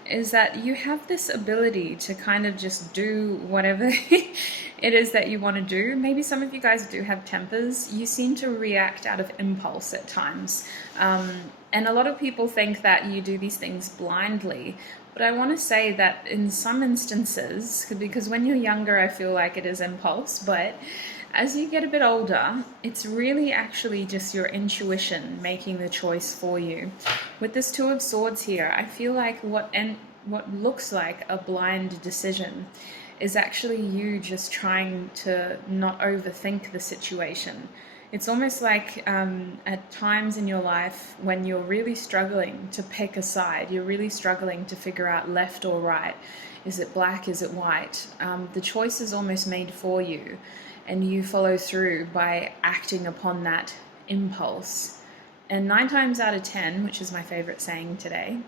is that you have this ability to kind of just do whatever it is that you want to do. Maybe some of you guys do have tempers. You seem to react out of impulse at times. And a lot of people think that you do these things blindly, but I want to say that in some instances, because when you're younger, I feel like it is impulse, but as you get a bit older, it's really actually just your intuition making the choice for you. With this Two of Swords here, I feel like what looks like a blind decision is actually you just trying to not overthink the situation. It's almost like at times in your life when you're really struggling to pick a side, you're really struggling to figure out left or right. Is it black? Is it white? The choice is almost made for you, and you follow through by acting upon that impulse. And 9 times out of 10, which is my favorite saying today,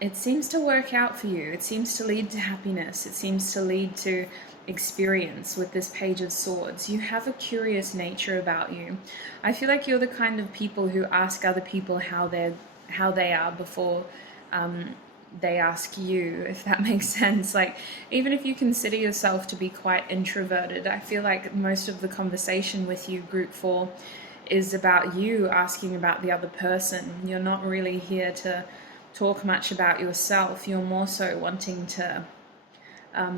it seems to work out for you. It seems to lead to happiness. It seems to lead to experience with this Page of Swords. You have a curious nature about you. I feel like you're the kind of people who ask other people how they are before they ask you, if that makes sense. Like, even if you consider yourself to be quite introverted, I feel like most of the conversation with you, Group 4, is about you asking about the other person. You're not really here to talk much about yourself. You're more so wanting to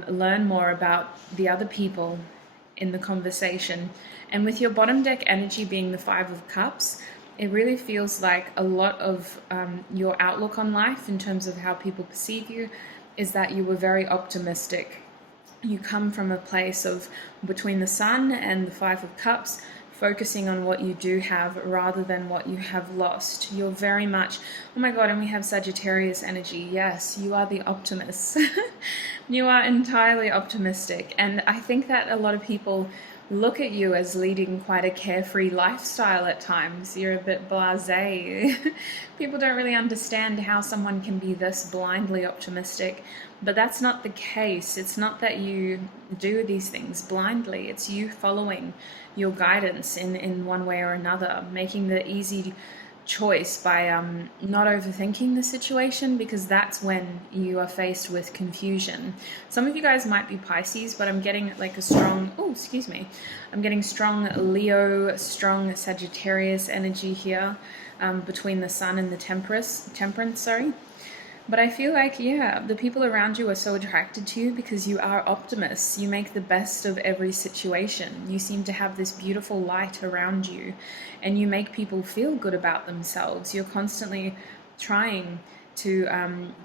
learn more about the other people in the conversation. And with your bottom deck energy being the 5 of Cups, it really feels like a lot of your outlook on life in terms of how people perceive you is that you were very optimistic. You come from a place of between the Sun and the 5 of Cups, focusing on what you do have rather than what you have lost. You're very much, oh my God, and we have Sagittarius energy. Yes, you are the optimist. You are entirely optimistic. And I think that a lot of people look at you as leading quite a carefree lifestyle at times. You're a bit blasé. People don't really understand how someone can be this blindly optimistic, but that's not the case. It's not that you do these things blindly. It's you following your guidance in one way or another, making the easy choice by not overthinking the situation, because that's when you are faced with confusion. Some of you guys might be Pisces, but I'm getting like a strong, I'm getting strong Leo, strong Sagittarius energy here between the Sun and the Temperance, But I feel like, yeah, the people around you are so attracted to you because you are optimists. You make the best of every situation. You seem to have this beautiful light around you, and you make people feel good about themselves. You're constantly trying to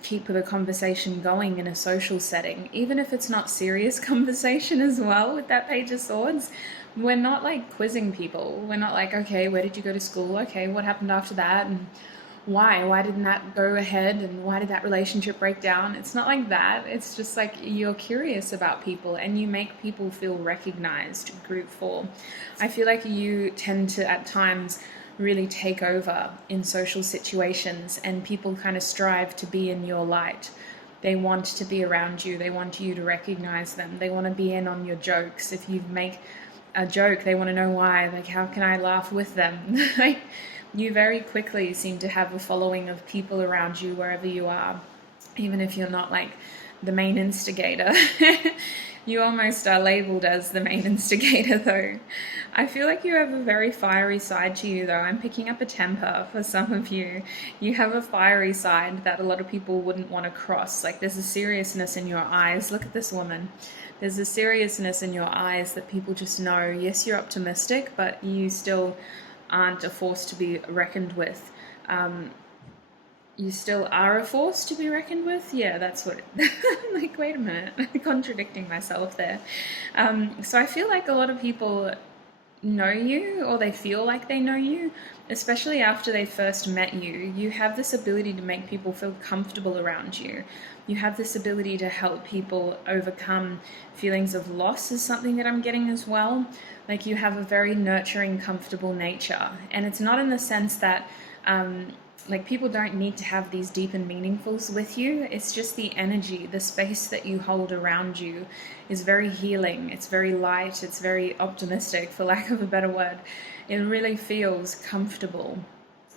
keep the conversation going in a social setting, even if it's not serious conversation as well. With that Page of Swords, we're not like quizzing people. We're not like, okay, where did you go to school? Okay, what happened after that? And why didn't that go ahead, and why did that relationship break down? It's not like that. It's just like you're curious about people and you make people feel recognized. Group 4, I feel like you tend to at times really take over in social situations, and people kind of strive to be in your light. They want to be around you. They want you to recognize them. They want to be in on your jokes. If you make a joke, they want to know why. Like, how can I laugh with them? Like, you very quickly seem to have a following of people around you wherever you are, even if you're not like the main instigator. You almost are labeled as the main instigator though. I feel like you have a very fiery side to you though. I'm picking up a temper for some of you. You have a fiery side that a lot of people wouldn't want to cross. Like, there's a seriousness in your eyes. Look at this woman. There's a seriousness in your eyes that people just know, yes, you're optimistic, but you still aren't a force to be reckoned with. You still are a force to be reckoned with? Yeah, that's what like, wait a minute, I'm contradicting myself there. So I feel like a lot of people know you, or they feel like they know you, especially after they first met you. You have this ability to make people feel comfortable around you. You have this ability to help people overcome feelings of loss is something that I'm getting as well. Like, you have a very nurturing, comfortable nature. And it's not in the sense that like, people don't need to have these deep and meaningfuls with you. It's just the energy, the space that you hold around you is very healing. It's very light. It's very optimistic, for lack of a better word. It really feels comfortable,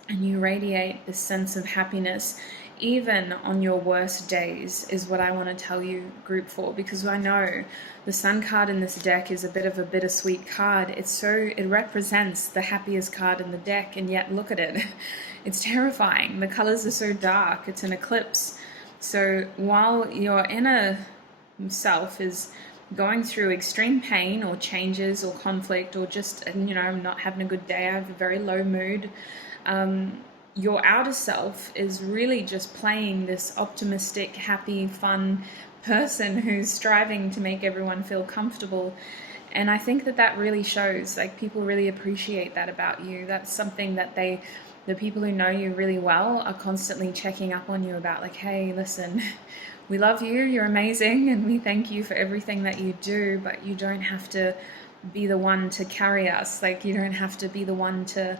and you radiate this sense of happiness, even on your worst days, is what I want to tell you, group 4, because I know the Sun card in this deck is a bit of a bittersweet card. It represents the happiest card in the deck, and yet look at it. It's terrifying. The colors are so dark. It's an eclipse. So while your inner self is going through extreme pain or changes or conflict, or just, I'm not having a good day, I have a very low mood, your outer self is really just playing this optimistic, happy, fun person who's striving to make everyone feel comfortable. And I think that really shows, like, people really appreciate that about you. That's something that the people who know you really well are constantly checking up on you about, like, hey, listen, we love you, you're amazing, and we thank you for everything that you do, but you don't have to be the one to carry us. Like, you don't have to be the one to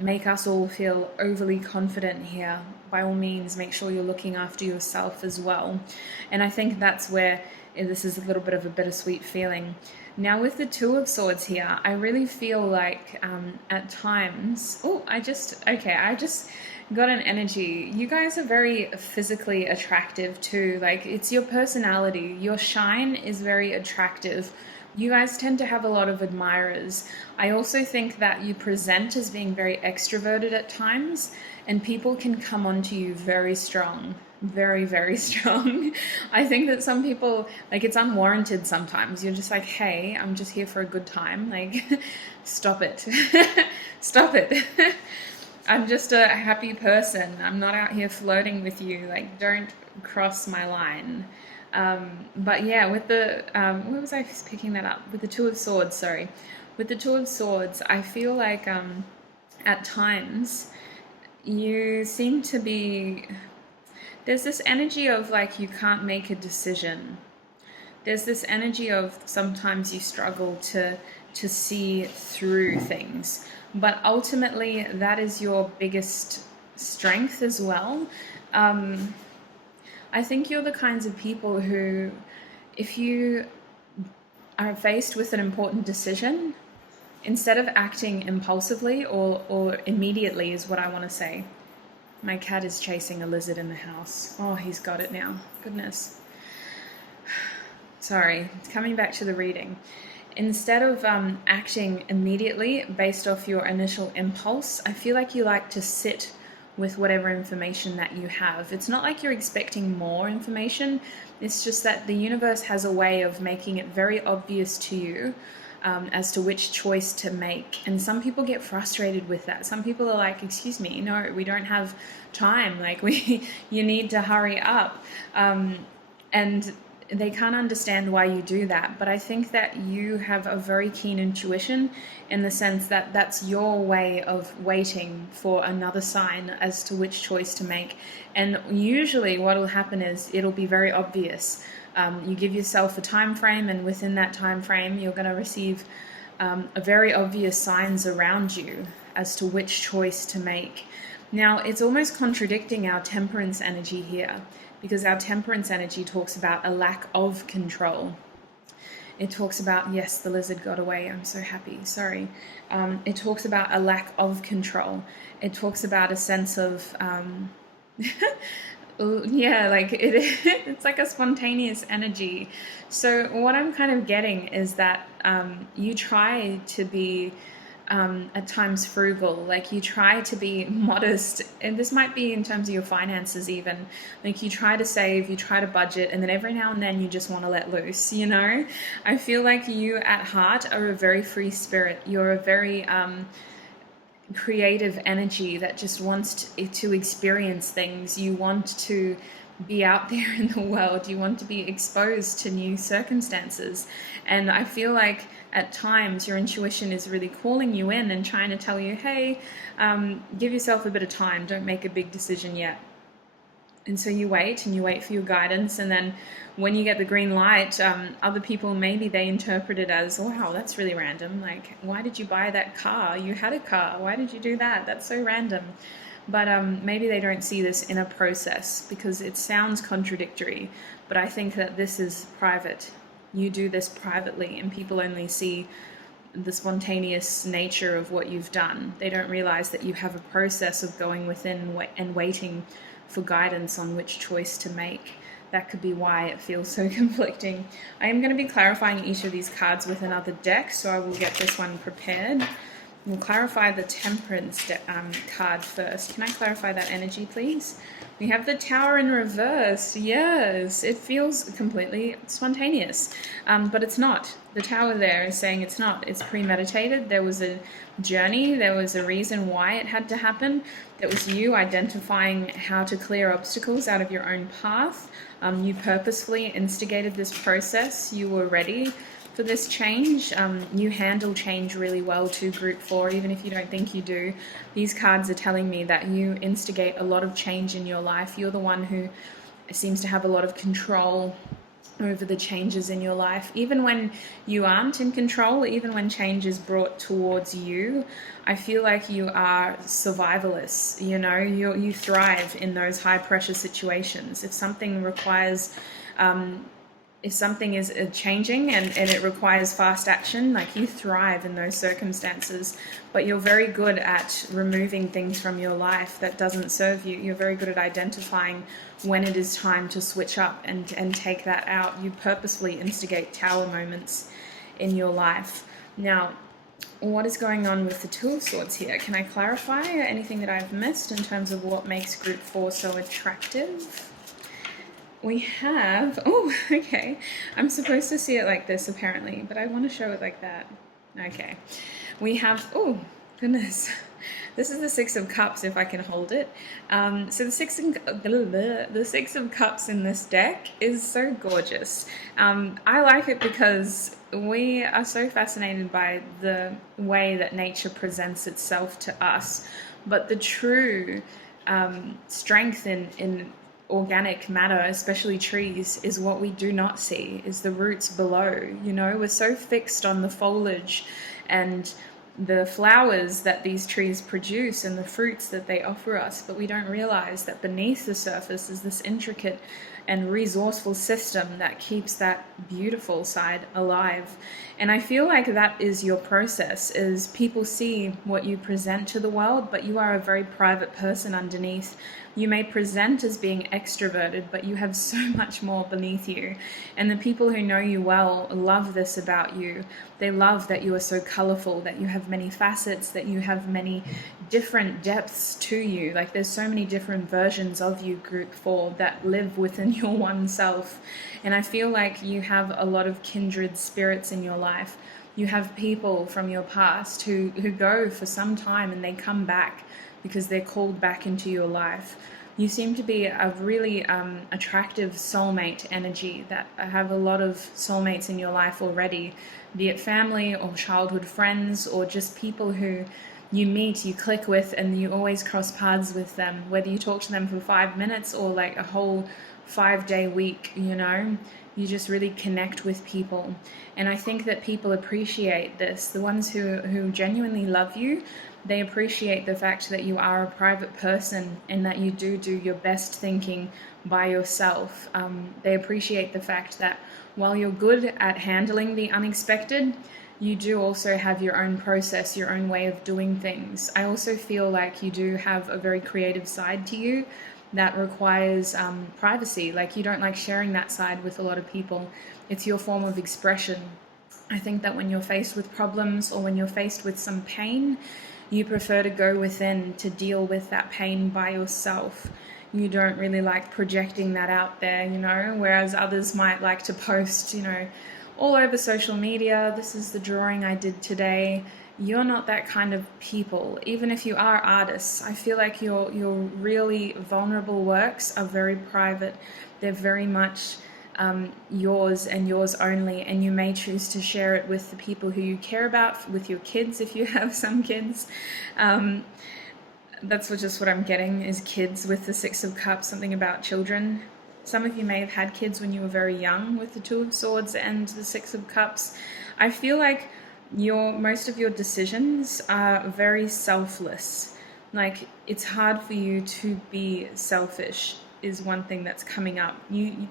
make us all feel overly confident here. By all means, make sure you're looking after yourself as well. And I think that's where this is a little bit of a bittersweet feeling. Now with the Two of Swords here, I really feel like at times, I just got an energy. You guys are very physically attractive too. Like, it's your personality. Your shine is very attractive. You guys tend to have a lot of admirers. I also think that you present as being very extroverted at times, and people can come onto you very strong. Very, very strong. I think that some people, like, it's unwarranted sometimes. You're just like, hey, I'm just here for a good time. Like, stop it. Stop it. I'm just a happy person. I'm not out here flirting with you. Like, don't cross my line. But yeah, with the, where was I picking that up? With the Two of Swords, sorry. With the Two of Swords, I feel like at times you seem to be, there's this energy of, like, you can't make a decision. There's this energy of sometimes you struggle to see through things. But ultimately, that is your biggest strength as well. I think you're the kinds of people who, if you are faced with an important decision, instead of acting impulsively or immediately, is what I want to say. My cat is chasing a lizard in the house. Oh, he's got it now. Goodness. Sorry, coming back to the reading. Instead of acting immediately based off your initial impulse, I feel like you like to sit with whatever information that you have. It's not like you're expecting more information. It's just that the universe has a way of making it very obvious to you as to which choice to make. And some people get frustrated with that. Some people are like, excuse me, no, we don't have time. Like, you need to hurry up. And they can't understand why you do that. But I think that you have a very keen intuition, in the sense that that's your way of waiting for another sign as to which choice to make. And usually what will happen is it'll be very obvious. You give yourself a time frame, and within that time frame you're going to receive a very obvious signs around you as to which choice to make. Now, it's almost contradicting our Temperance energy here, because our Temperance energy talks about a lack of control. It talks about, yes, the lizard got away, I'm so happy, sorry. It talks about a lack of control. It talks about a sense of, yeah, like it's like a spontaneous energy. So what I'm kind of getting is that you try to be at times frugal, like you try to be modest, and this might be in terms of your finances even, like you try to save, you try to budget, and then every now and then you just want to let loose, you know? I feel like you at heart are a very free spirit. You're a very creative energy that just wants to experience things. You want to be out there in the world. You want to be exposed to new circumstances. And I feel like at times your intuition is really calling you in and trying to tell you, hey, give yourself a bit of time. Don't make a big decision yet. And so you wait and you wait for your guidance. And then when you get the green light, other people, maybe they interpret it as, wow, that's really random. Like, why did you buy that car? You had a car. Why did you do that? That's so random. But maybe they don't see this in a process because it sounds contradictory. But I think that this is private. You do this privately, and people only see the spontaneous nature of what you've done. They don't realize that you have a process of going within and waiting for guidance on which choice to make. That could be why it feels so conflicting. I am going to be clarifying each of these cards with another deck, so I will get this one prepared. We'll clarify the Temperance card first. Can I clarify that energy, please? We have the Tower in reverse. Yes, it feels completely spontaneous, but it's not. The Tower there is saying it's not. It's premeditated. There was a journey. There was a reason why it had to happen. It was you identifying how to clear obstacles out of your own path. You purposefully instigated this process. You were ready for this change. You handle change really well too, Group 4, even if you don't think you do. These cards are telling me that you instigate a lot of change in your life. You're the one who seems to have a lot of control over the changes in your life. Even when you aren't in control, even when change is brought towards you, I feel like you are survivalists. You know, you thrive in those high pressure situations. If something requires if something is changing and it requires fast action, like, you thrive in those circumstances, but you're very good at removing things from your life that doesn't serve you. You're very good at identifying when it is time to switch up and take that out. You purposefully instigate Tower moments in your life. Now, what is going on with the Two of Swords here? Can I clarify anything that I've missed in terms of what makes Group 4 so attractive? We have, oh, okay, I'm supposed to see it like this apparently, but I want to show it like that. Okay, we have, oh, goodness, this is the Six of Cups if I can hold it. So the Six of Cups in this deck is so gorgeous. I like it because we are so fascinated by the way that nature presents itself to us, but the true strength in organic matter, especially trees, is what we do not see, is the roots below. You know, we're so fixed on the foliage and the flowers that these trees produce and the fruits that they offer us, but we don't realize that beneath the surface is this intricate and resourceful system that keeps that beautiful side alive. And I feel like that is your process, is people see what you present to the world, but you are a very private person underneath. You may present as being extroverted, but you have so much more beneath you. And the people who know you well love this about you. They love that you are so colorful, that you have many facets, that you have many different depths to you. Like, there's so many different versions of you, Group 4, that live within your one self. And I feel like you have a lot of kindred spirits in your life. You have people from your past who go for some time and they come back because they're called back into your life. You seem to be a really attractive soulmate energy, that have a lot of soulmates in your life already, be it family or childhood friends or just people who you meet, you click with, and you always cross paths with them, whether you talk to them for 5 minutes or like a whole 5-day week, you know. You just really connect with people. And I think that people appreciate this. The ones who genuinely love you, they appreciate the fact that you are a private person and that you do your best thinking by yourself. They appreciate the fact that while you're good at handling the unexpected, you do also have your own process, your own way of doing things. I also feel like you do have a very creative side to you that requires privacy. Like, you don't like sharing that side with a lot of people. It's your form of expression. I think that when you're faced with problems or when you're faced with some pain, you prefer to go within to deal with that pain by yourself. You don't really like projecting that out there, you know, whereas others might like to post, you know, all over social media, this is the drawing I did today. You're not that kind of people. Even if you are artists, I feel like your really vulnerable works are very private. They're very much yours and yours only, and you may choose to share it with the people who you care about, with your kids if you have some kids. That's just what I'm getting, is kids with the Six of Cups, something about children. Some of you may have had kids when you were very young with the Two of Swords and the Six of Cups. I feel like most of your decisions are very selfless. Like, it's hard for you to be selfish is one thing that's coming up.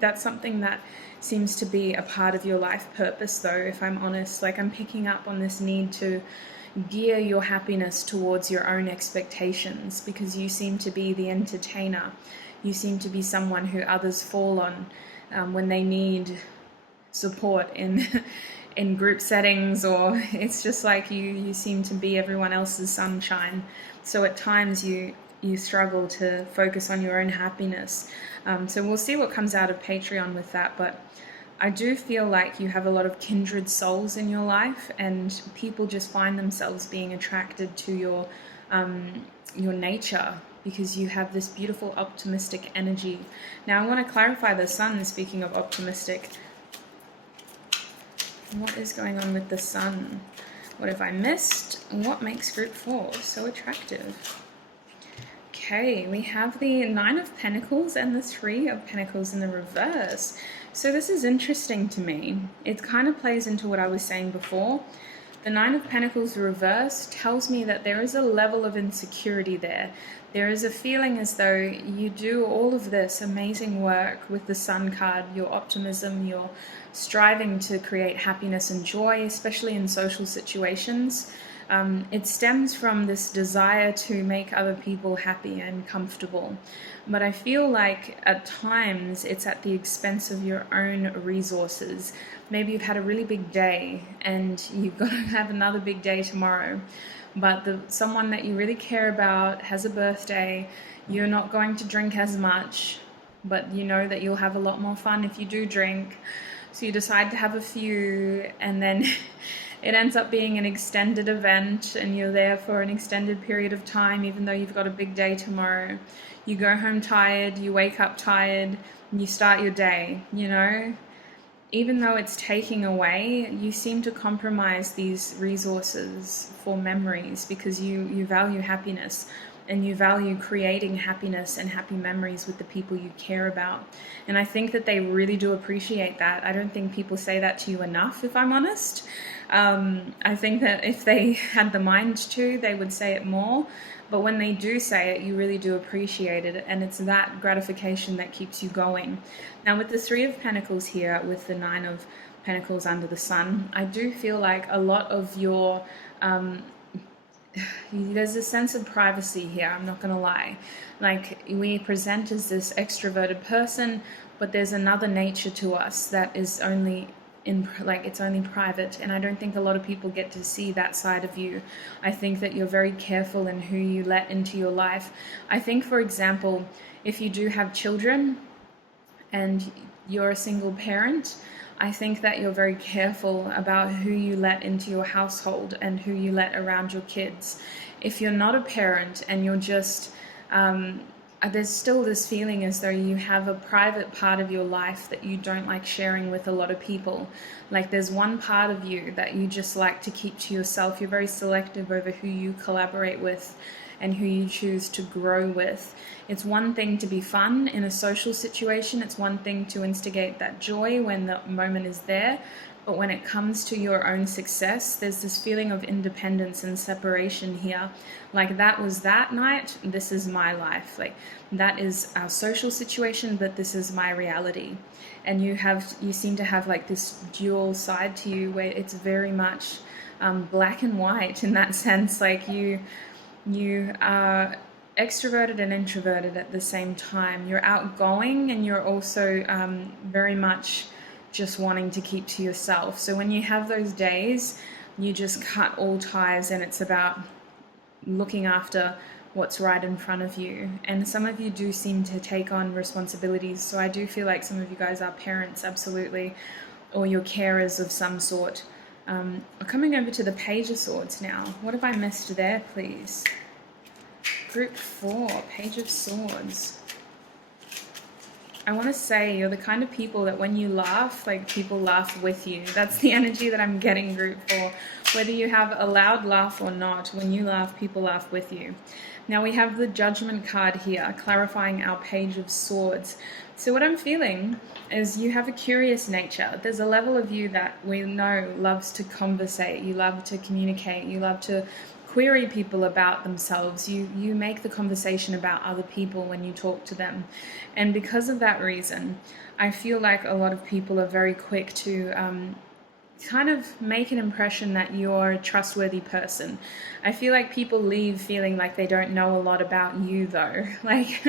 That's something that seems to be a part of your life purpose, though, if I'm honest. Like, I'm picking up on this need to gear your happiness towards your own expectations, because you seem to be the entertainer. You seem to be someone who others fall on when they need support in in group settings, or it's just like you seem to be everyone else's sunshine. So at times you struggle to focus on your own happiness. So we'll see what comes out of Patreon with that, but I do feel like you have a lot of kindred souls in your life, and people just find themselves being attracted to your nature, because you have this beautiful optimistic energy. Now I want to clarify the sun, speaking of optimistic. What is going on with the sun? What have I missed? What makes group 4 so attractive? Okay, we have the 9 of Pentacles and the 3 of Pentacles in the reverse. So this is interesting to me. It kind of plays into what I was saying before. The 9 of Pentacles reverse tells me that there is a level of insecurity there. There is a feeling as though you do all of this amazing work with the Sun card, your optimism, your striving to create happiness and joy, especially in social situations. It stems from this desire to make other people happy and comfortable. But I feel like at times it's at the expense of your own resources. Maybe you've had a really big day and you've got to have another big day tomorrow, but someone that you really care about has a birthday. You're not going to drink as much, but you know that you'll have a lot more fun if you do drink. So you decide to have a few, and then it ends up being an extended event, and you're there for an extended period of time, even though you've got a big day tomorrow. You go home tired, you wake up tired, and you start your day, you know? Even though it's taking away, you seem to compromise these resources for memories, because you value happiness, and you value creating happiness and happy memories with the people you care about. And I think that they really do appreciate that. I don't think people say that to you enough, if I'm honest. I think that if they had the mind to, they would say it more. But when they do say it, you really do appreciate it. And it's that gratification that keeps you going. Now, with the 3 of Pentacles here, with the 9 of Pentacles under the sun, I do feel like a lot of your... there's a sense of privacy here, I'm not gonna lie. Like, we present as this extroverted person, but there's another nature to us that is only it's only private, and I don't think a lot of people get to see that side of you. I think that you're very careful in who you let into your life. I think, for example, if you do have children and you're a single parent, I think that you're very careful about who you let into your household and who you let around your kids. If you're not a parent and you're just, there's still this feeling as though you have a private part of your life that you don't like sharing with a lot of people. Like, there's one part of you that you just like to keep to yourself. You're very selective over who you collaborate with and who you choose to grow with. It's one thing to be fun in a social situation. It's one thing to instigate that joy when the moment is there. But when it comes to your own success, there's this feeling of independence and separation here. Like, that was that night, this is my life. Like, that is our social situation, but this is my reality. And you seem to have like this dual side to you, where it's very much black and white in that sense. Like, you are extroverted and introverted at the same time. You're outgoing, and you're also very much just wanting to keep to yourself. So when you have those days, you just cut all ties, and it's about looking after what's right in front of you. And some of you do seem to take on responsibilities. So I do feel like some of you guys are parents, absolutely, or you're carers of some sort. Coming over to the Page of Swords now. What have I missed there, please? Group 4, Page of Swords. I want to say you're the kind of people that when you laugh, like, people laugh with you. That's the energy that I'm getting, Group 4. Whether you have a loud laugh or not, when you laugh, people laugh with you. Now we have the Judgment card here, clarifying our Page of Swords. So what I'm feeling is you have a curious nature. There's a level of you that we know loves to conversate. You love to communicate. You love to query people about themselves. You make the conversation about other people when you talk to them. And because of that reason, I feel like a lot of people are very quick to kind of make an impression that you're a trustworthy person. I feel like people leave feeling like they don't know a lot about you, though. Like,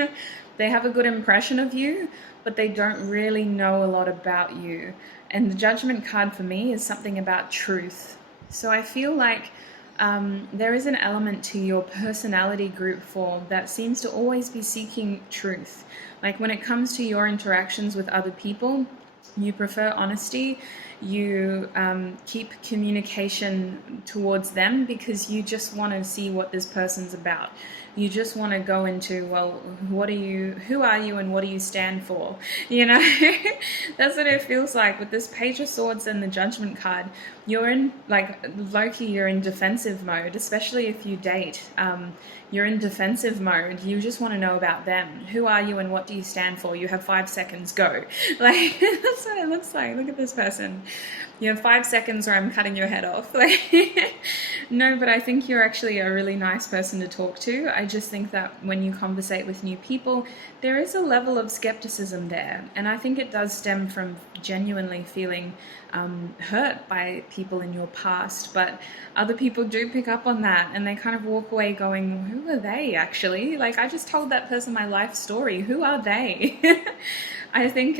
They have a good impression of you, but they don't really know a lot about you. And the Judgment card for me is something about truth. So I feel like there is an element to your personality group 4 that seems to always be seeking truth. Like when it comes to your interactions with other people, you prefer honesty, you keep communication towards them because you just want to see what this person's about. You just want to go into, well, who are you and what do you stand for? You know, that's what it feels like with this Page of Swords and the Judgment card. You're in, like, Loki, you're in defensive mode, especially if you date. You're in defensive mode. You just want to know about them. Who are you and what do you stand for? You have 5 seconds, go. Like, that's what it looks like. Look at this person. You have 5 seconds or I'm cutting your head off. Like, no, but I think you're actually a really nice person to talk to. I just think that when you conversate with new people, there is a level of skepticism there. And I think it does stem from genuinely feeling hurt by people in your past, but other people do pick up on that and they kind of walk away going, who are they actually? Like, I just told that person my life story. Who are they? I think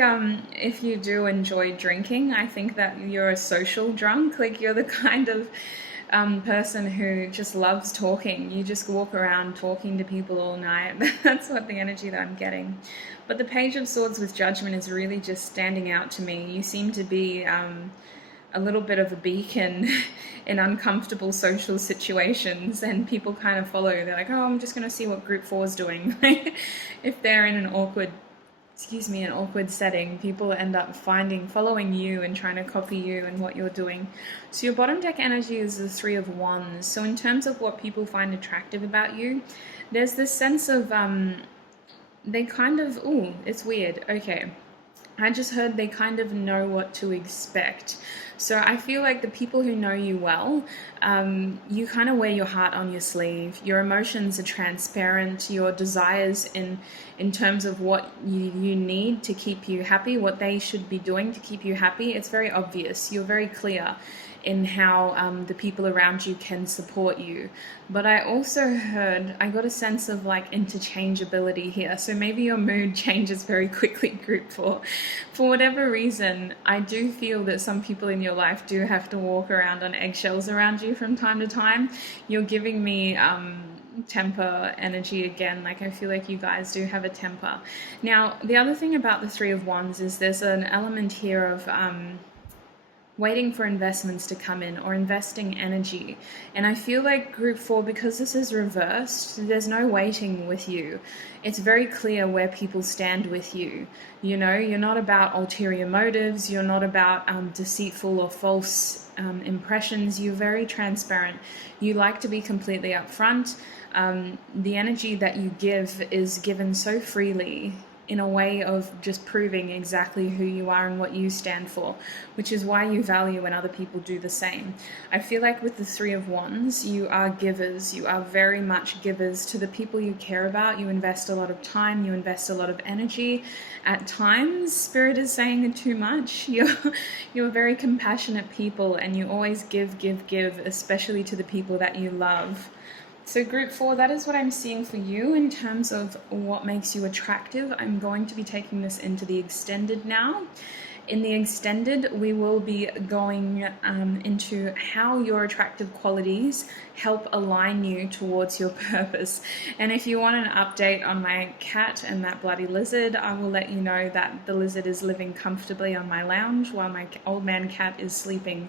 if you do enjoy drinking, I think that you're a social drunk. Like, you're the kind of person who just loves talking. You just walk around talking to people all night. That's what the energy that I'm getting. But the Page of Swords with Judgment is really just standing out to me. You seem to be a little bit of a beacon in uncomfortable social situations, and people kind of follow. They're like, oh, I'm just going to see what group 4 is doing. If they're in an awkward setting, people end up following you and trying to copy you and what you're doing. So your bottom deck energy is the 3 of Wands. So in terms of what people find attractive about you, there's this sense of they kind of, it's weird. Okay. I just heard they kind of know what to expect. So I feel like the people who know you well, you kind of wear your heart on your sleeve. Your emotions are transparent. Your desires in terms of what you need to keep you happy, what they should be doing to keep you happy, it's very obvious. You're very clear in how the people around you can support you. But I also I got a sense of like interchangeability here. So maybe your mood changes very quickly, group 4. For whatever reason, I do feel that some people in your life do have to walk around on eggshells around you from time to time. You're giving me temper energy again. Like, I feel like you guys do have a temper. Now, the other thing about the 3 of Wands is there's an element here of waiting for investments to come in or investing energy. And I feel like group 4, because this is reversed, there's no waiting with you. It's very clear where people stand with you. You know, you're not about ulterior motives. You're not about deceitful or false impressions. You're very transparent. You like to be completely upfront. The energy that you give is given so freely, in a way of just proving exactly who you are and what you stand for, which is why you value when other people do the same. I feel like with the 3 of Wands, you are givers. You are very much givers to the people you care about. You invest a lot of time. You invest a lot of energy. At times, Spirit is saying too much. You're very compassionate people, and you always give, especially to the people that you love. So group 4, that is what I'm seeing for you in terms of what makes you attractive. I'm going to be taking this into the extended now. In the extended, we will be going into how your attractive qualities help align you towards your purpose. And if you want an update on my cat and that bloody lizard, I will let you know that the lizard is living comfortably on my lounge while my old man cat is sleeping.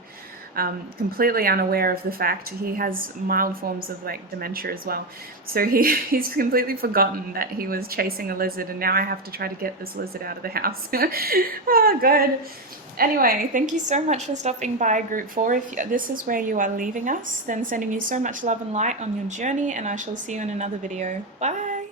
Completely unaware of the fact he has mild forms of like dementia as well. So he's completely forgotten that he was chasing a lizard, and now I have to try to get this lizard out of the house. Oh, God. Anyway, thank you so much for stopping by, group 4. If this is where you are leaving us, then sending you so much love and light on your journey, and I shall see you in another video. Bye.